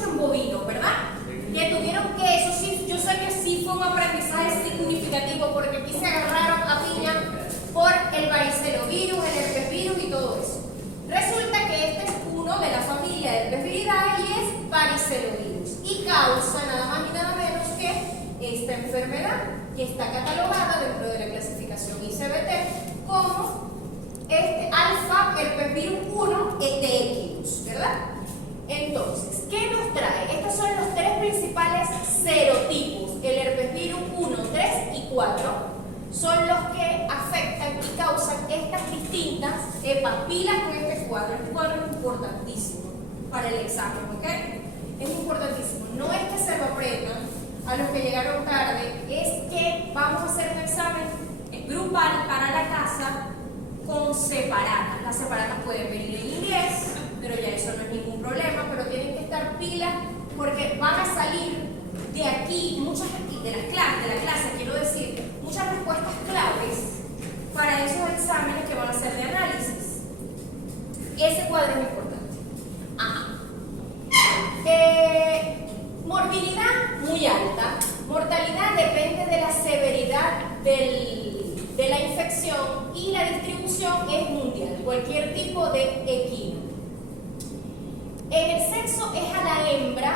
en bovinos, ¿verdad? Que tuvieron que, eso sí, yo sé que sí fue un aprendizaje significativo porque aquí se agarraron a piña por el varicelovirus, el herpesvirus y todo eso. Resulta que este es uno de la familia de Herpesviridae y es varicelovirus y causa nada más y nada menos que esta enfermedad que está catalogada dentro de la clasificación ICBT como alfa herpesvirus 1 de equinus, ¿verdad? Entonces, ¿qué nos trae? Estos son los tres principales serotipos, el herpesvirus 1, 3 y 4, son los que afectan y causan estas distintas papilas con este cuadro. Este cuadro es importantísimo para el examen, ¿ok? Es importantísimo. No es que se lo aprendan a los que llegaron tarde, es que vamos a hacer un examen grupal para la casa con separatas. Las separatas pueden venir en inglés, pero ya eso no es ningún problema, pero tienen que estar pilas porque van a salir de aquí muchas de la clase, quiero decir, muchas respuestas claves para esos exámenes que van a ser de análisis. Ese cuadro es importante. Morbilidad muy alta. Mortalidad depende de la severidad de la infección y la distribución es mundial, cualquier tipo de equino. En el sexo es a la hembra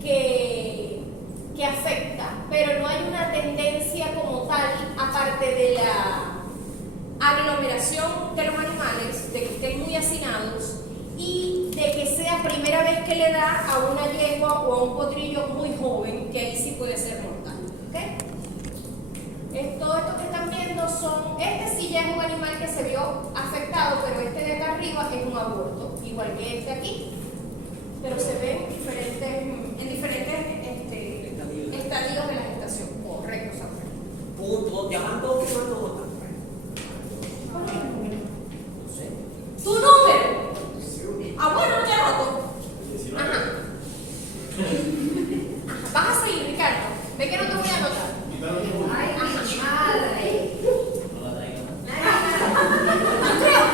que afecta, pero no hay una tendencia como tal, aparte de la aglomeración de los animales, de que estén muy hacinados y de que sea primera vez que le da a una yegua o a un potrillo muy joven, que ahí sí puede ser mortal. ¿Okay? Todo esto que están viendo son, este sí ya es un animal que se vio afectado, pero este de acá arriba es un aborto, igual que este aquí. Pero se ven en diferentes estadios de la gestación. Correcto, Samuel. Punto, llamando que no nota. ¿Cuál es el número? No sé. ¿Tu número? Ah, bueno, no te anoto. Ajá. Vas a seguir, Ricardo. Ve que no te voy a anotar. Ay, madre.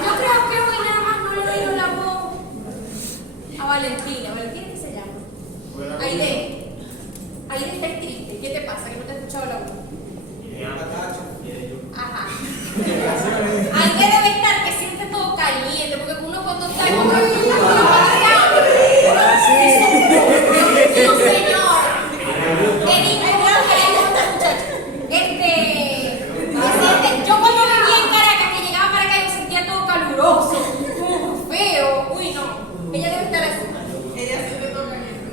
Yo creo que hoy nada más no le dio la voz a Valentina. ¿Valentina qué se llama? Aide. Aide está triste. ¿Qué te pasa? Que no te he escuchado la voz. Ajá. Aide debe estar que siente todo caliente, porque uno cuando está en otra no, señor. Yo cuando vivía en Caracas, que llegaba para acá, yo sentía todo caluroso, feo. Uy, no. Ella debe estar así. Ella siente todo caliente.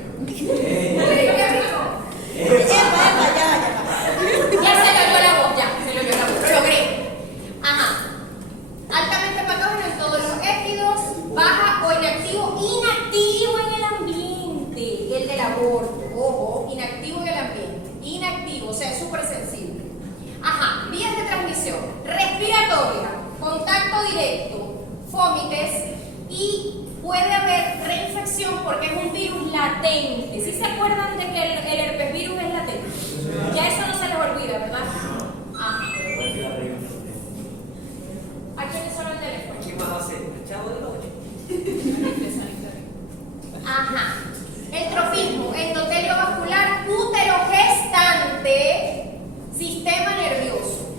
Ya se le oyó la voz, lo logré. Ajá. Altamente patógeno en todos los équidos, baja o inactivo en el ambiente, el del aborto, ojo, inactivo en el ambiente, inactivo, o sea, es súper sensible. Ajá, vías de transmisión, respiratoria, contacto directo, fómites y puede haber reinfección porque es un virus latente. ¿Sí se acuerdan de que el herpesvirus es latente? Ya eso no se les olvida, ¿verdad? Ajá. ¿A quiénes son el teléfono? ¿Quién más va a ser? ¿El chavo de noche? Ajá. El trofismo, endotelio vascular, útero gestante, sistema nervioso,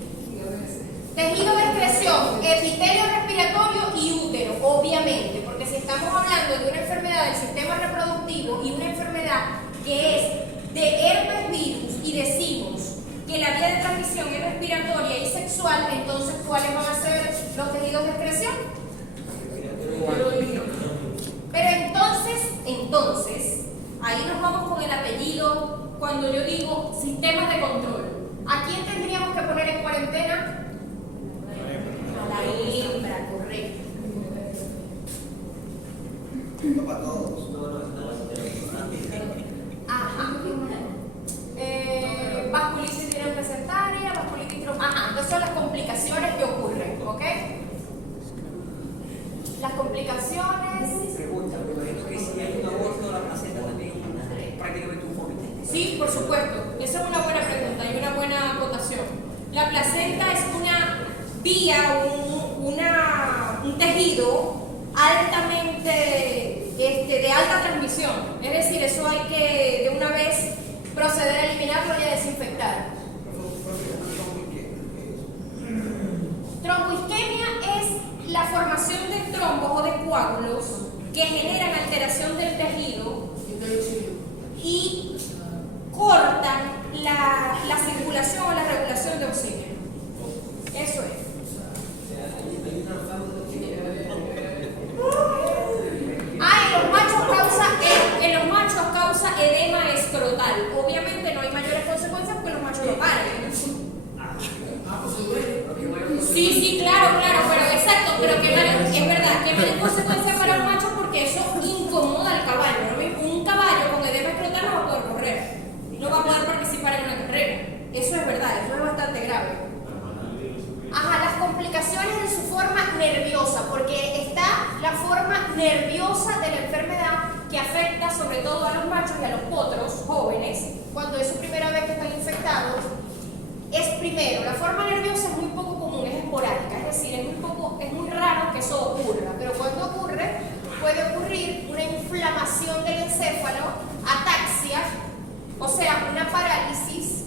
tejido de excreción, epitelio respiratorio y útero, obviamente, porque si estamos hablando de una enfermedad del sistema reproductivo y una enfermedad que es de herpes virus y decimos que la vía de transmisión es respiratoria y sexual, entonces ¿cuáles van a ser los tejidos de excreción? Pero entonces, ahí nos vamos con el apellido cuando yo digo sistemas de control. ¿A quién tendríamos que poner en cuarentena? A la hembra, correcto. No para todos. Ajá. Vasculitis placentaria, vasculitis ajá, entonces son las complicaciones que ocurren, ¿ok? Las complicaciones. Pregunta, me imagino que si hay un aborto de la placenta también prácticamente un fómite. Sí, por supuesto. Esa es una buena pregunta y una buena acotación. La placenta es una vía, un tejido altamente de alta transmisión. Es decir, eso hay que de una vez proceder a eliminarlo y a desinfectar. Tromboisquemia es la formación de trombos o de coágulos que generan alteración del tejido y cortan la circulación o la regulación de oxígeno. Eso es. En los machos causa edema escrotal. Obviamente no hay mayores consecuencias porque los machos lo paren. Sí, claro, pero exacto, pero es verdad, que no hay consecuencias para el macho porque eso incomoda al caballo. ¿No? Un caballo con edema escrotal no va a poder correr, no va a poder participar en una carrera. Eso es verdad, eso es bastante grave. Ajá, las complicaciones en su forma nerviosa, porque está la forma nerviosa de la enfermedad que afecta sobre todo a los machos y a los potros jóvenes cuando es su primera vez que están infectados. Es primero, la forma nerviosa es muy poco común, es esporádica, es decir, es muy raro que eso ocurra, pero cuando ocurre, puede ocurrir una inflamación del encéfalo, ataxia, o sea, una parálisis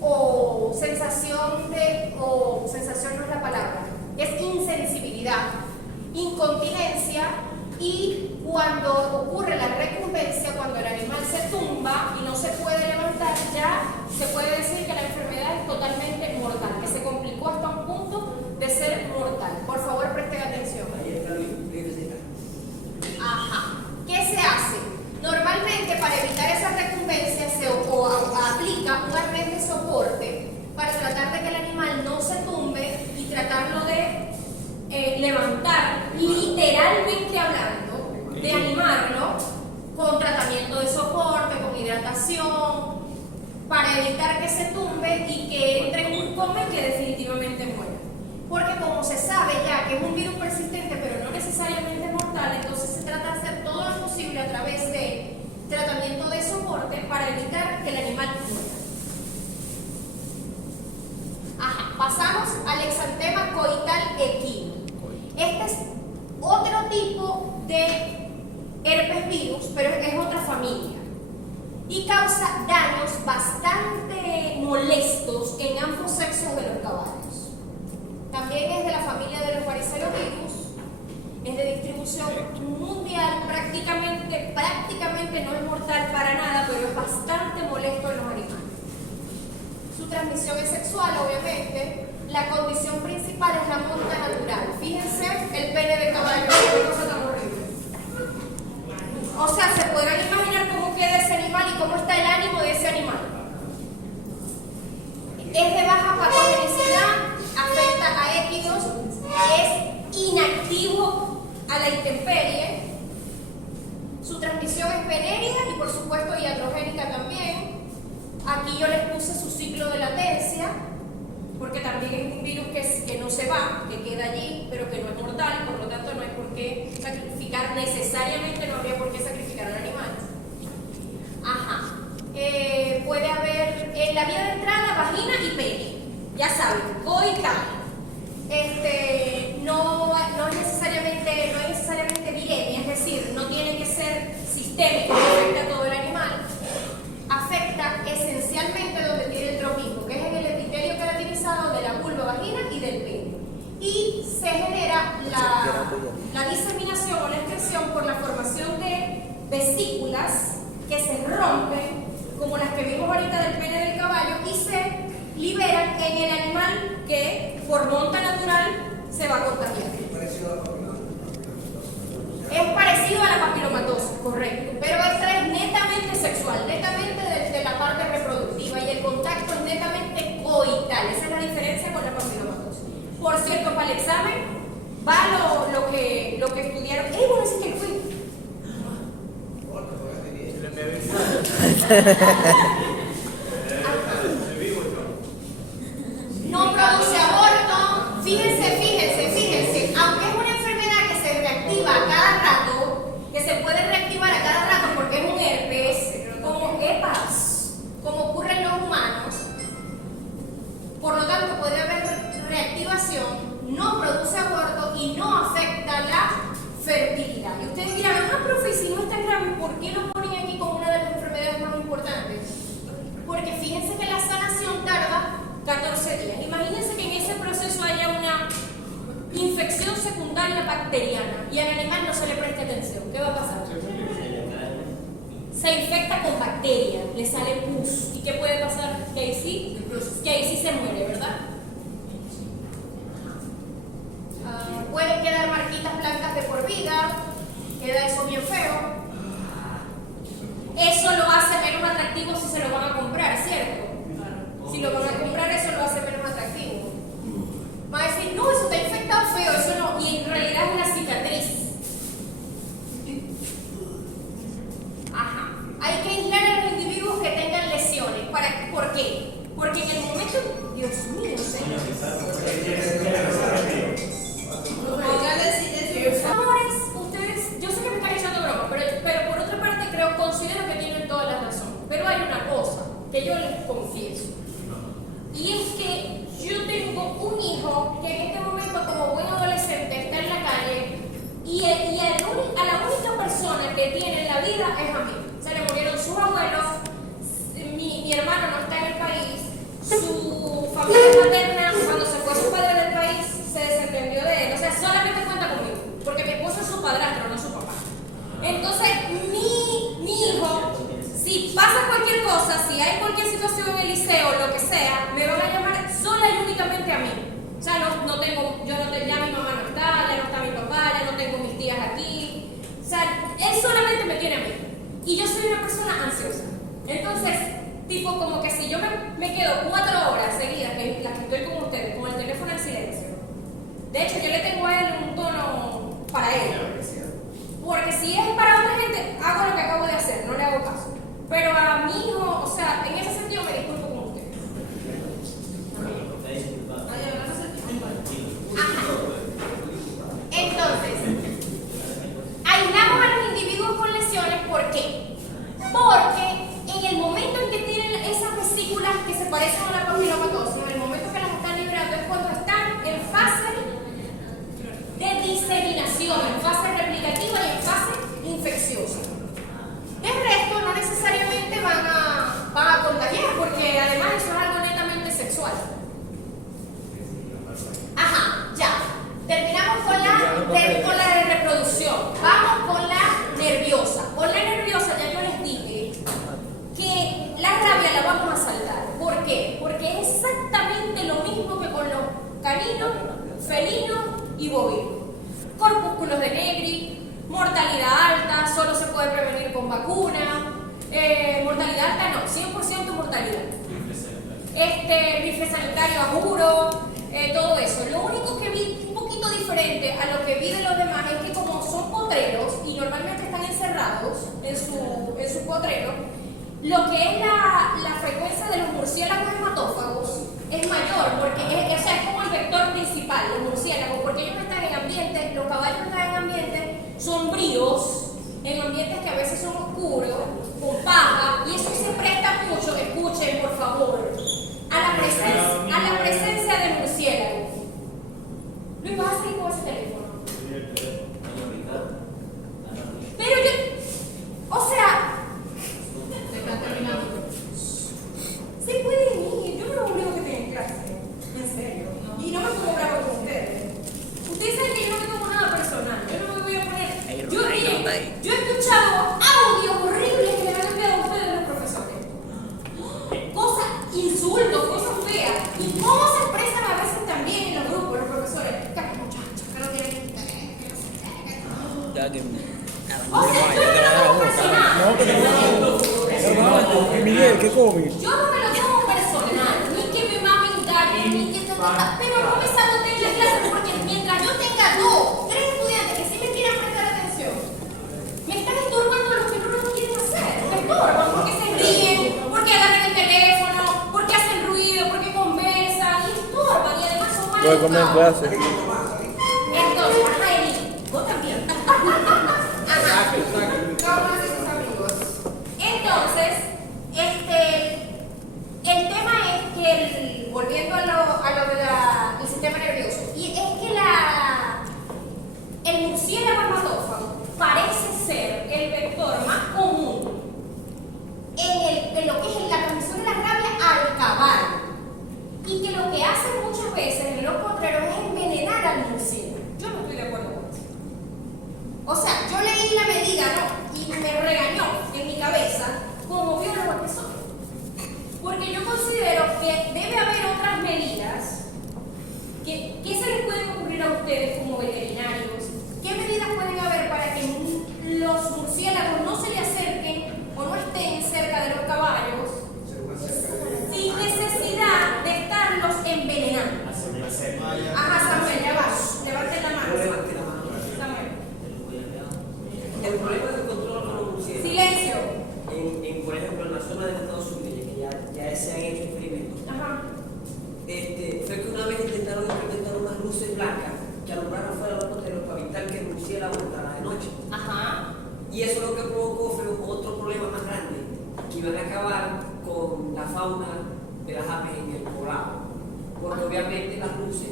o sensación no es la palabra, es insensibilidad, incontinencia y cuando ocurre la recumbencia, cuando el animal se tumba y no se puede levantar, ya se puede decir que la enfermedad es totalmente mortal, que se complicó hasta un punto de ser mortal. Por favor, presten atención. Ajá. ¿Qué se hace? Normalmente para evitar esa recumbencia se aplica un arnés de soporte para tratar de que el animal tratar, literalmente hablando, de animarlo con tratamiento de soporte, con hidratación, para evitar que se tumbe y que entre en un coma y que definitivamente muera. Porque como se sabe ya que es un virus persistente, pero no necesariamente mortal, entonces se trata de hacer todo lo posible a través de tratamiento de soporte para evitar que el animal muera. Ajá, pasamos al exantema coital equino. Este es otro tipo de herpes virus, pero es otra familia y causa daños bastante molestos en ambos sexos de los caballos. También es de la familia de los varicelovirus, es de distribución mundial, prácticamente no es mortal para nada, pero es bastante molesto en los animales. Su transmisión es sexual, obviamente. La condición principal es la monta natural. Fíjense el pene de caballo, qué cosa tan horrible. O sea, se podrán imaginar cómo queda ese animal y cómo está el ánimo de ese animal. Es de baja patogenicidad, afecta a equinos, es inactivo a la intemperie. Su transmisión es venérea y por supuesto iatrogénica también. Aquí yo les puse su ciclo de latencia, porque también es un virus que no se va, que queda allí, pero que no es mortal, por lo tanto no hay por qué sacrificar, necesariamente no habría por qué sacrificar al animal. Ajá. Puede haber en la vía de entrada vagina y pene, ya saben, coital. No es necesariamente viremia, es decir, no tiene que ser sistémico, que afecte a todo el animal. Afecta esencialmente donde tiene el tropismo, que es en el epitelio queratinizado de la vulva, vagina y del pene. Y se genera la diseminación o la excreción por la formación de vesículas que se rompen, como las que vimos ahorita del pene del caballo, y se liberan en el animal que por monta natural se va a contagiar. Es parecido a la papilomatosis, correcto, pero esta es netamente sexual, netamente de la parte reproductiva, y el contacto es netamente coital. Esa es la diferencia con la papilomatosis. Por cierto, para el examen va lo que estudiaron. Bueno, sí que fui. No produce aborto. Fíjense, aunque es una enfermedad que se reactiva a cada rato, que se puede reactivar a cada rato porque es un herpes, como EPAS, como ocurre en los humanos, por lo tanto puede haber reactivación, no produce aborto y no afecta la fertilidad. Y ustedes dirán, profe, si no es tan grave, ¿por qué lo ponen aquí como una de las enfermedades más importantes? Porque fíjense que la sanación tarda 14 días. Imagínense que en ese proceso haya una infección secundaria bacteriana y al animal no se le preste atención. ¿Qué va a pasar? Se infecta con bacterias, le sale pus. ¿Y qué puede pasar? Que ahí sí se muere, ¿verdad? Pueden quedar marquitas blancas de por vida, queda eso bien feo. Eso lo hace menos atractivo si se lo van a comprar, ¿cierto? Si lo van a comprar, eso lo hace menos atractivo. Va a decir, no, eso está infectado feo, eso no, y en realidad es una cicatriz. Ajá. Hay que aislar a los individuos que tengan lesiones. ¿Por qué? Porque en el momento, Dios mío, señor. Amores, ustedes, yo sé que me están echando broma, pero por otra parte considero que tienen toda la razón. Pero hay una cosa que yo les confieso, y es que yo tengo un hijo que en este momento, como buen adolescente, está en la calle y a la única persona que tiene en la vida es a mí. Se le murieron sus abuelos, mi hermano no está en el país, su familia paterna, cuando se fue su padre del país, se desentendió de él. O sea, solamente cuenta conmigo, porque mi esposo es su padrastro, no su papá. Entonces, mi hijo, si pasa cualquier cosa, si hay cualquier situación en el liceo, lo que sea, me van a llamar sola y únicamente a mí. O sea, ya mi mamá no está, ya no está mi papá, ya no tengo mis tías aquí. O sea, él solamente me tiene a mí. Y yo soy una persona ansiosa. Entonces, tipo como que si yo me quedo 4 horas seguidas, que las que estoy con ustedes, con el teléfono en silencio, De hecho, yo le tengo a él un tono para él. Porque si es para otra gente, hago lo que acabo de hacer, no le hago caso. Pero a mi hijo, o sea, en ese sentido me disculpo con usted. Ajá. Entonces, aislamos a los individuos con lesiones, ¿por qué? Porque en el momento en que tienen esas vesículas que se parecen a la papilomatosis, en el momento que las están liberando es cuando están en fase de diseminación, en fase replicativa y en fase infecciosa. De resto, no necesariamente van a contagiar, porque además eso es algo netamente sexual. Ajá, ya. Terminamos con la de reproducción. Vamos con la nerviosa. Con la nerviosa ya yo les dije que la rabia la vamos a saltar. ¿Por qué? Porque es exactamente lo mismo que con los caninos, felinos y bovinos. Corpúsculos de Negri, mortalidad alta, solo se puede prevenir con vacuna. Mortalidad alta no, 100% mortalidad. Rifle sanitario a juro, todo eso. Lo único que vi un poquito diferente a lo que vi de los demás es que como son potreros y normalmente están encerrados en su potrero, lo que es la frecuencia de los murciélagos hematófagos es mayor, porque es como el vector principal, los murciélagos, porque ellos están en ambientes, los caballos están en ambientes sombríos, en ambientes que a veces son oscuros, con paja, y eso se presta mucho, escuchen por favor, a la presencia de murciélagos. Luis, ¿vas a seguir con ese teléfono? Pero yo, o sea, se pueden ir, yo no los obligo que tengan clase, en serio, y no me pongo bravo con ustedes. Ustedes saben que yo no me tomo nada personal, yo no me voy a poner, yo he escuchado audios horribles que le han enviado a ustedes los profesores, cosas, insultos, cosas feas, y cómo se expresan a veces también en los grupos los profesores, que muchachos, que no tienen interés, que no sé qué, Ya que. o sea, yo no me lo tomo personal. No, pero no, Miguel, ¿qué COVID? Yo no me lo tomo personal, ni que me mamen gallo, ni que pero no me saboteen la clase, porque mientras yo tenga 2, 3 estudiantes que sí me quieran prestar atención, me están estorbando los que no lo quieren hacer. Me estorban porque se ríen, porque agarran el teléfono, porque hacen ruido, porque conversan, y estorban, y además son Voy a comer en mal educados. clase. Entonces, ajá, Eli, vos también. Ajá. ¿Cómo hacen sus amigos? Entonces, el tema es que, volviendo a lo del sistema nervioso, y es que el murciélago hematófago parece ser el vector más común en lo que es la transmisión de la rabia al caballo, y que lo que hacen muchas veces en los potreros es envenenar al murciélago. Yo no estoy de acuerdo con eso. O sea, yo leí la medida, ¿no? Y me regañó en mi cabeza como biólogo que soy. Porque yo considero que debe haber otras medidas que se les pueden ocurrir a ustedes como veterinarios. ¿Qué medidas pueden haber para que los murciélagos no se le acerquen o no estén cerca de los caballos sin necesidad de estarlos envenenando? Ajá, Samuel, ya vas. Levanten la mano. Samuel. El problema del control con los murciélagos. Silencio. Por ejemplo, en la zona de los Estados Unidos, que ya se han hecho experimentos, Ajá. fue que una vez intentaron implementar unas luces blancas que alumbraran fuera de los potreros para evitar que el murciélago entrara de noche. Ajá. Y eso lo que provocó fue otro problema más grande, que iban a acabar con la fauna de las aves en el poblado. Porque obviamente las luces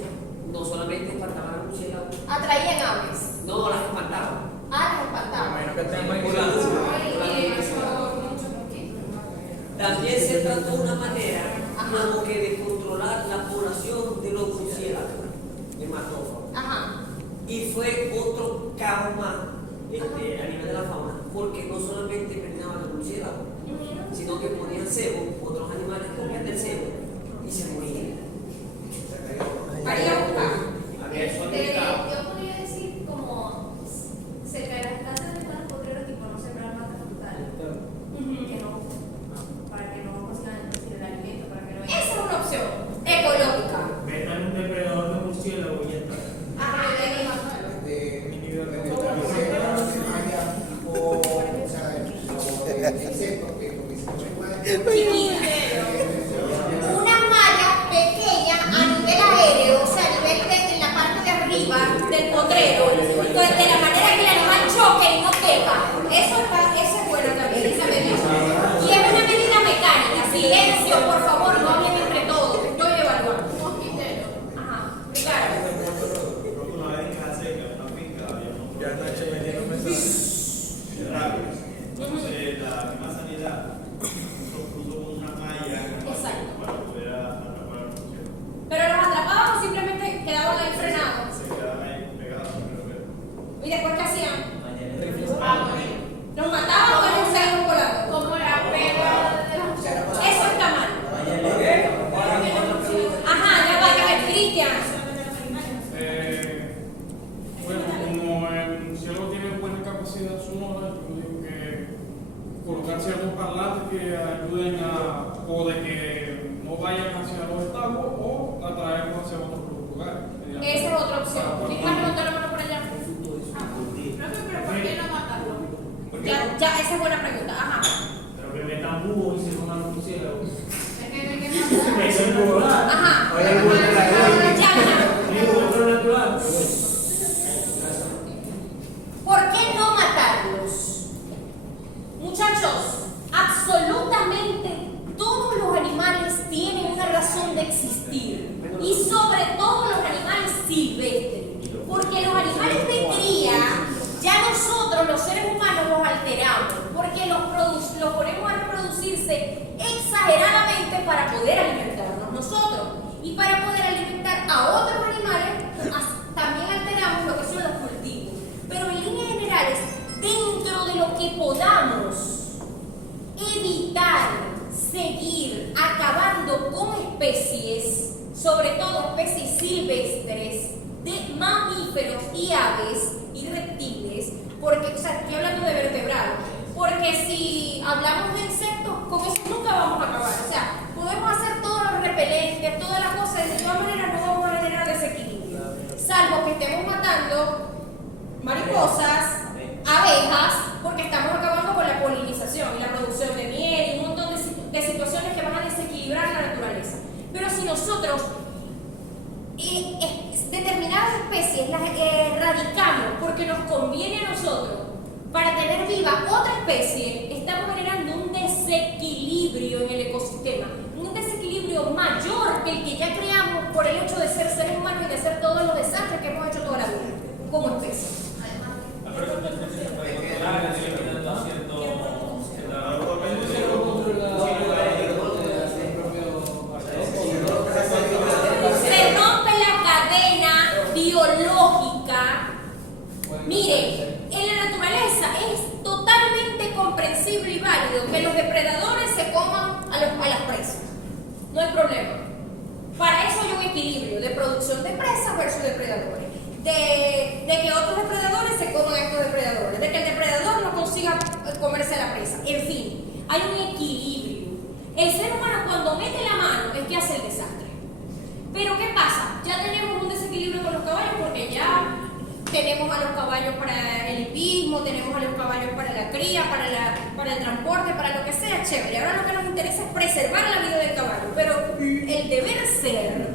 no solamente espantaban al murciélago, Atraían aves. no las espantaban. Las espantaban. Bueno, que tenemos Por la luz. Oye, eso muchos mosquitos. También se trató una manera Ajá. como que de controlar la población de los murciélagos hematófagos. Ajá. Y fue otro caos más a nivel de la fauna, porque no solamente envenenaban los murciélagos, sino que ponían cebo, otros animales comían del cebo y se morían. María buscar. Yo podría decir como cerca de las casas de los potreros, tipo no sembrar matas frutales, que no, para que no cocinan el alimento, para que no Esa es una opción ecológica. Metan un depredador de murciélago y ya está. Silencio, por favor, no hablen entre todos. Estoy evaluando. Ajá. Ricardo. Una vez en casa seca, una finca, había unos Ya Nacho me tiene un mensaje. rabios. Entonces, la misma sanidad puso una malla Exacto. para poder atrapar a los mosquitos. Pero los atrapaban o simplemente quedaban ahí frenados. Se quedaban ahí pegados, pero ¿Y después qué hacían? Rifles. ¿Los mataban o los seguían volando? Como la pega de los Eso está mal. Ajá, ya va, Cristian. Bueno, como el cielo tiene buena capacidad sonora, yo digo que colocar ciertos parlantes que ayuden a, o de que no vayan hacia los estacos o atraerlos hacia otros lugares. Esa es otra opción. ¿Quién más levantó la mano por allá? Profe, pero ¿por qué no matarlo? Ya, esa es buena pregunta. Ajá. Pero que metan búhos y se coman los murciélagos. Es que no hay que matarlo. Eso es natural. Ajá. Oye, el búho de la Ya, ya. Otro natural. ¿Por qué no matarlos? Muchachos, absolutamente todos los animales tienen una razón de existir. Y sobre todo los animales silvestres. Porque los animales de cría, ya nosotros los seres humanos los alteramos. Porque los ponemos a reproducirse exageradamente para poder alimentarnos nosotros. Y para poder alimentar a otros animales, también alteramos lo que son los cultivos. Pero en líneas generales, dentro de lo que podamos evitar seguir acabando con especies, sobre todo especies silvestres, de mamíferos y aves y reptiles, porque, o sea, estoy hablando de vertebrados, porque si hablamos de insectos, con eso nunca vamos a acabar. O sea, podemos hacer todos los repelentes, todas las cosas, y de todas maneras no vamos a generar desequilibrio, salvo que estemos matando mariposas, abejas, porque estamos acabando con la polinización y la producción de miel y un montón de situaciones que van a desequilibrar la naturaleza. Pero si nosotros determinadas especies las erradicamos porque nos conviene a nosotros para tener viva otra especie, estamos generando un desequilibrio en el ecosistema, un desequilibrio mayor que el que ya creamos por el hecho de ser seres humanos y de hacer todos los desastres que hemos hecho toda la vida como especie. Se rompe la cadena biológica. Miren, en la naturaleza es totalmente comprensible y válido que los depredadores se coman a las presas. No hay problema. Para eso hay un equilibrio de producción de presas versus depredadores. De que otros depredadores se coman a estos depredadores. De que el depredador no consiga comerse la presa. En fin, hay un equilibrio. El ser humano cuando mete la mano es que hace el desastre. Pero ¿qué pasa? Ya tenemos un desequilibrio con los caballos porque ya tenemos a los caballos para el hipismo, tenemos a los caballos para la cría, para el transporte, para lo que sea, chévere. Ahora lo que nos interesa es preservar la vida del caballo. Pero el deber ser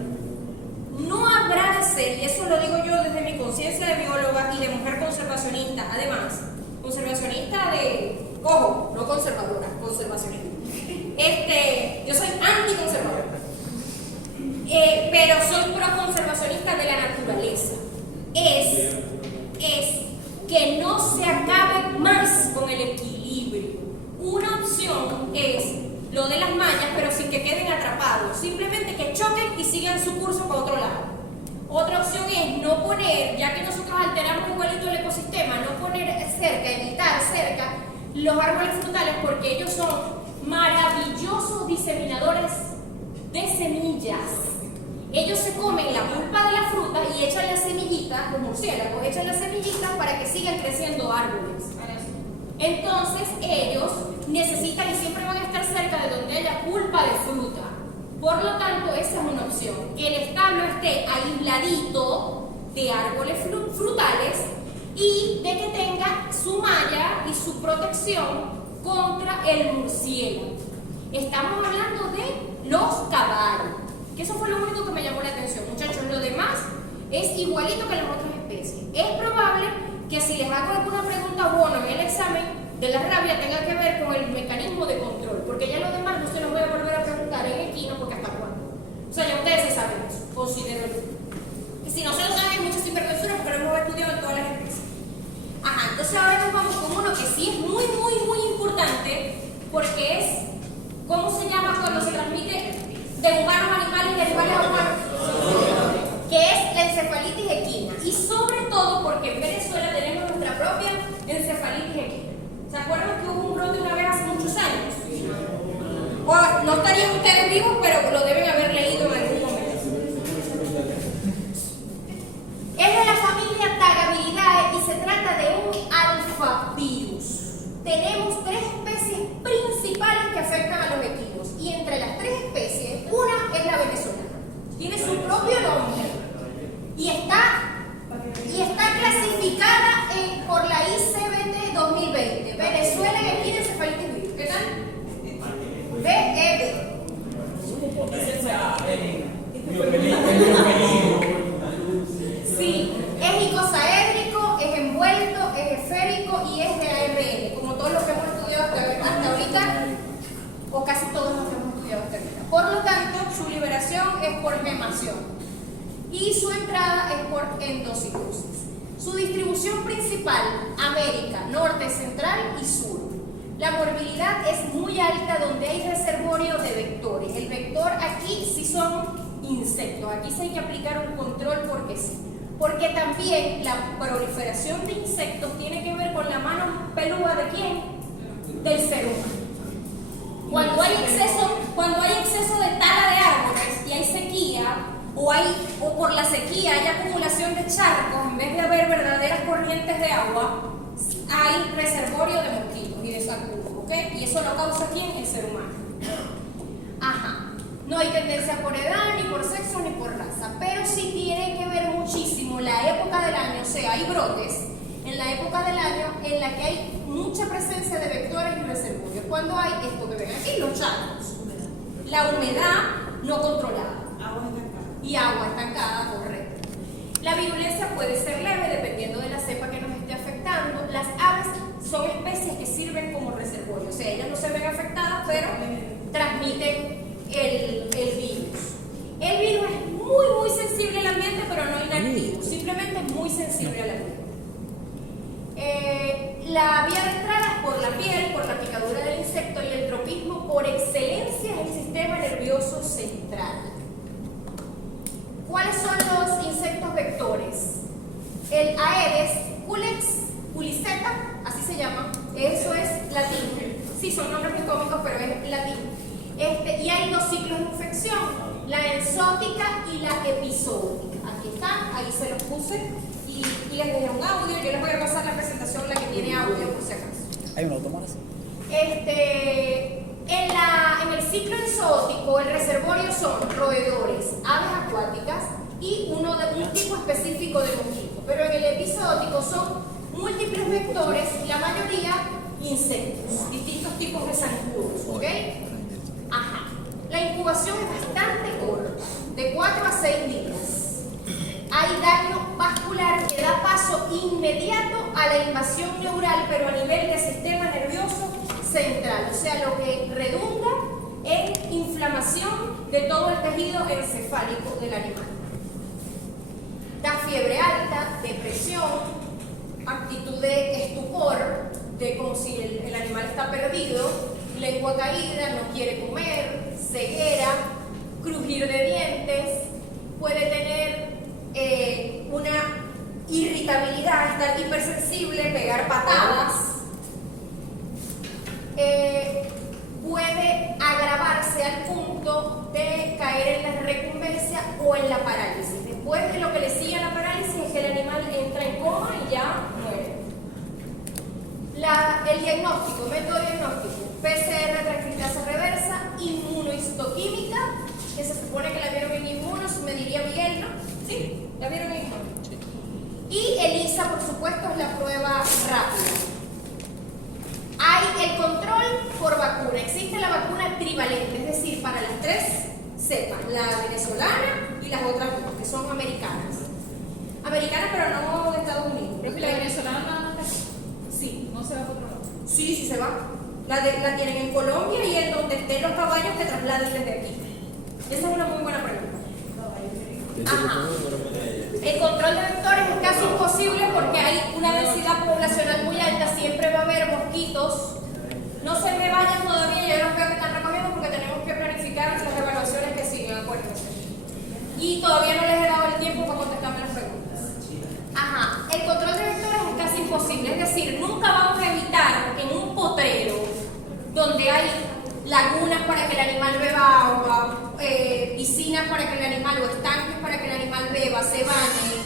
no habrá de ser, y eso lo digo yo desde mi conciencia de bióloga y de mujer conservacionista, además, conservacionista de, ojo, no conservadora, conservacionista. Yo soy anticonservadora, pero soy pro-conservacionista de la naturaleza. Es que no se acabe más con el equilibrio. Una opción es lo de las mallas, pero sin que queden atrapados, simplemente que choquen y sigan su curso para otro lado. Otra opción es no poner, ya que nosotros alteramos igualito el ecosistema, no poner cerca, evitar cerca los árboles frutales, porque ellos son maravillosos diseminadores de semillas. Ellos se comen la pulpa de la fruta y echan las semillitas, los murciélagos, echan las semillitas para que sigan creciendo árboles. Entonces ellos necesitan y siempre van a estar cerca de donde haya pulpa de fruta. Por lo tanto, esa es una opción. Que el establo esté aisladito de árboles frutales y de que tenga su malla y su protección contra el murciélago. Estamos hablando de los caballos, que eso fue lo único que me llamó la atención. Muchachos, lo demás es igualito que las otras especies. Es probable que si les hago alguna pregunta bueno en el examen de la rabia tenga que ver con el mecanismo de control, porque ya lo demás no se los voy a volver a Entonces ahora nos vamos con uno que sí es muy, muy, muy importante, porque es, ¿cómo se llama cuando se transmite de humanos a animales y de animales a humanos? Que es la encefalitis equina. Y sobre todo porque en Venezuela tenemos nuestra propia encefalitis equina. ¿Se acuerdan que hubo un brote una vez hace muchos años? O no estarían ustedes vivos, pero lo deben haber leído en algún momento. Es de la familia Tagabilidae y se trata de un alfavirus. Tenemos 3 especies principales que afectan a los equinos y entre las 3 especies, una es la venezolana. Tiene su propio nombre y está clasificada por la ICBT 2020. Venezuela y equina encefalitis virus. ¿Qué tal? BEB. Sí, es icosaédrico, es envuelto, es esférico y es de ARN, como todos los que hemos estudiado hasta ahorita, o casi todos los que hemos estudiado hasta ahorita. Por lo tanto, su liberación es por gemación y su entrada es por endocitosis. Su distribución principal, América, Norte, Central y Sur. La morbilidad es muy alta donde hay reservorio de vectores. El vector aquí sí son insectos. Aquí sí hay que aplicar un control porque sí. Porque también la proliferación de insectos tiene que ver con la mano peluda ¿de quién? Del ser humano. Cuando hay exceso de tala de árboles y hay sequía, o por la sequía hay acumulación de charcos, en vez de haber verdaderas corrientes de agua, hay reservorio de mosquitos y de zancudos, ¿ok? Y eso lo causa ¿quién? El ser humano. Ajá. No hay tendencia por edad, ni por sexo, ni por raza, pero sí tiene que ver muchísimo la época del año, o sea, hay brotes en la época del año en la que hay mucha presencia de vectores y reservorios. Cuando hay esto que ven aquí, los charcos, la humedad no controlada y agua estancada, correcto. La virulencia puede ser leve dependiendo de la cepa que nos esté afectando. Las aves son especies que sirven como reservorio, o sea, ellas no se ven afectadas, pero transmiten el virus. El virus es muy, muy sensible al ambiente, pero no inactivo, simplemente es muy sensible al ambiente. La vía de entrada es por la piel, por la picadura del insecto, y el tropismo por excelencia es el sistema nervioso central. ¿Cuáles son los insectos vectores? El Aedes culex, culiceta, así se llama, eso es latín. Sí, son nombres muy cómicos, pero es latín. Y hay 2 ciclos de infección, la enzótica y la episódica. Aquí están, ahí se los puse y les dejé un audio. Yo les voy a pasar la presentación, la que tiene audio por si acaso. ¿Hay un automás? En el ciclo enzótico, el reservorio son roedores, aves acuáticas y un tipo específico de mosquito. Pero en el episódico son múltiples vectores, la mayoría insectos, distintos tipos de zancudos, ¿ok? Ajá. La incubación es bastante corta, de 4 a 6 días. Hay daño vascular que da paso inmediato a la invasión neural, pero a nivel del sistema nervioso central, o sea, lo que redunda en inflamación de todo el tejido encefálico del animal. Da fiebre alta, depresión, actitud de estupor, de como si el animal está perdido, lengua caída, no quiere comer, ceguera, crujir de dientes, puede tener una irritabilidad, estar hipersensible, pegar patadas, puede agravarse al punto de caer en la recumbencia o en la parálisis. Después de lo que le sigue a la parálisis es que el animal entra en coma y ya muere. El diagnóstico, método diagnóstico, PCR transcriptasa reversa, inmunohistoquímica, que se supone que la vieron en Inmunos, me diría Miguel, ¿no? Sí, la vieron en Inmunos. Sí. Y ELISA, por supuesto, es la prueba rápida. Hay el control por vacuna. Existe la vacuna trivalente, es decir, para las 3 cepas, la venezolana y las otras 2, que son americanas. Americanas, pero no de Estados Unidos. ¿La venezolana sí. no se va a otro lado? Sí, sí se va. La tienen en Colombia y en donde estén los caballos que trasladen desde aquí. Esa es una muy buena pregunta. Ajá. El control de vectores es casi imposible porque hay una densidad poblacional muy alta, siempre va a haber mosquitos. No se me vayan todavía, yo los veo que están recogiendo porque tenemos que planificar las evaluaciones que siguen, acuérdense. Y todavía no les he dado el tiempo para contestarme las preguntas. Ajá, el control de vectores es casi imposible, es decir, nunca vamos a evitar en un potrero donde hay lagunas para que el animal beba agua, piscinas para que el animal, o estanques para que el animal beba, se bañe,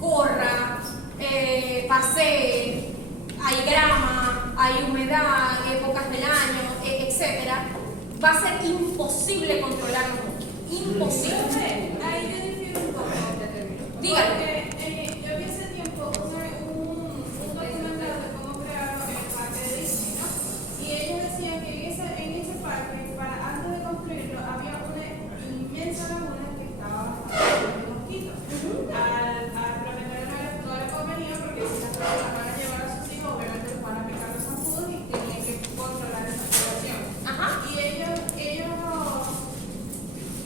corra, pasee, hay grama, hay humedad, épocas del año, etc. Va a ser imposible controlarlo. Imposible. Ahí yo difiero un poco. Dígame. Porque yo vi hace tiempo un documental de cómo crearon el parque de Disney, ¿no? Y ellos decían que en ese parque, antes de construirlo, había una inmensa laguna que estaba llena de mosquitos. Al propietario no le convenía porque si las personas van a llevar a sus hijos, obviamente les van a picar los zancudos y tienen que controlar esa población. Ajá. Y ellos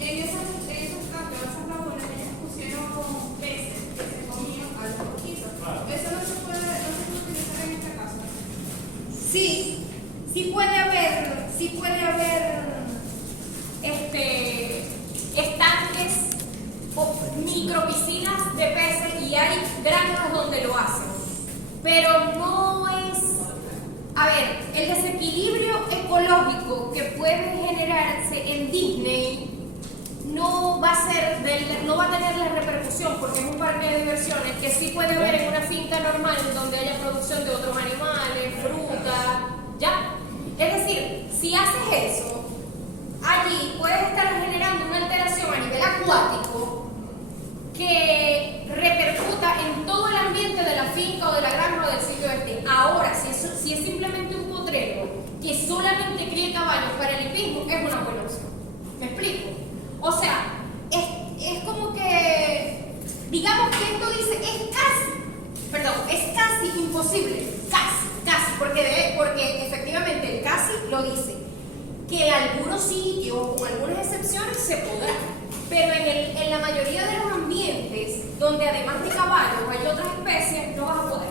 en esos campos, esas lagunas, ellos pusieron peces que se comían a los mosquitos. Eso no se puede utilizar en este caso. Sí, sí puede haber estanques o micropiscinas de peces y hay granjas donde lo hacen, pero no es, a ver, el desequilibrio ecológico que puede generarse en Disney no va a tener la repercusión porque es un parque de diversiones que sí puede haber en una finca normal donde haya producción de otros animales, fruta, ¿ya? Es decir, si haces eso, allí puedes estar generando una alteración a nivel acuático que repercuta en todo el ambiente de la finca o de la granja o del sitio de este. Ahora, si es simplemente un potrero que solamente cría caballos para el hipismo, es una buena opción. ¿Me explico? O sea, es como que, digamos que esto dice, es casi imposible, casi, porque efectivamente el casi lo dice, que en algunos sitios, con algunas excepciones, se podrá, pero en la mayoría de los ambientes, donde además de caballos hay otras especies, no vas a poder.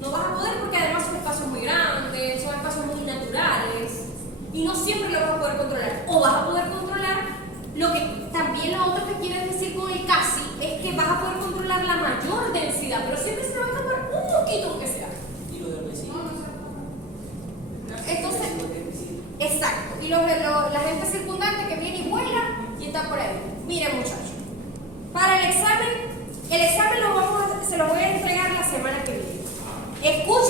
No vas a poder porque además son espacios muy grandes, son espacios muy naturales, y no siempre lo vas a poder controlar. O vas a poder controlar lo que también lo otro que quieren decir con el casi es que vas a poder controlar la mayor densidad, pero siempre se va a escapar un poquito aunque sea. Y lo del vecino. Entonces, exacto. Y la gente circundante que viene y vuela y está por ahí. Miren, muchachos, para el examen se lo voy a entregar la semana que viene. Escuchen.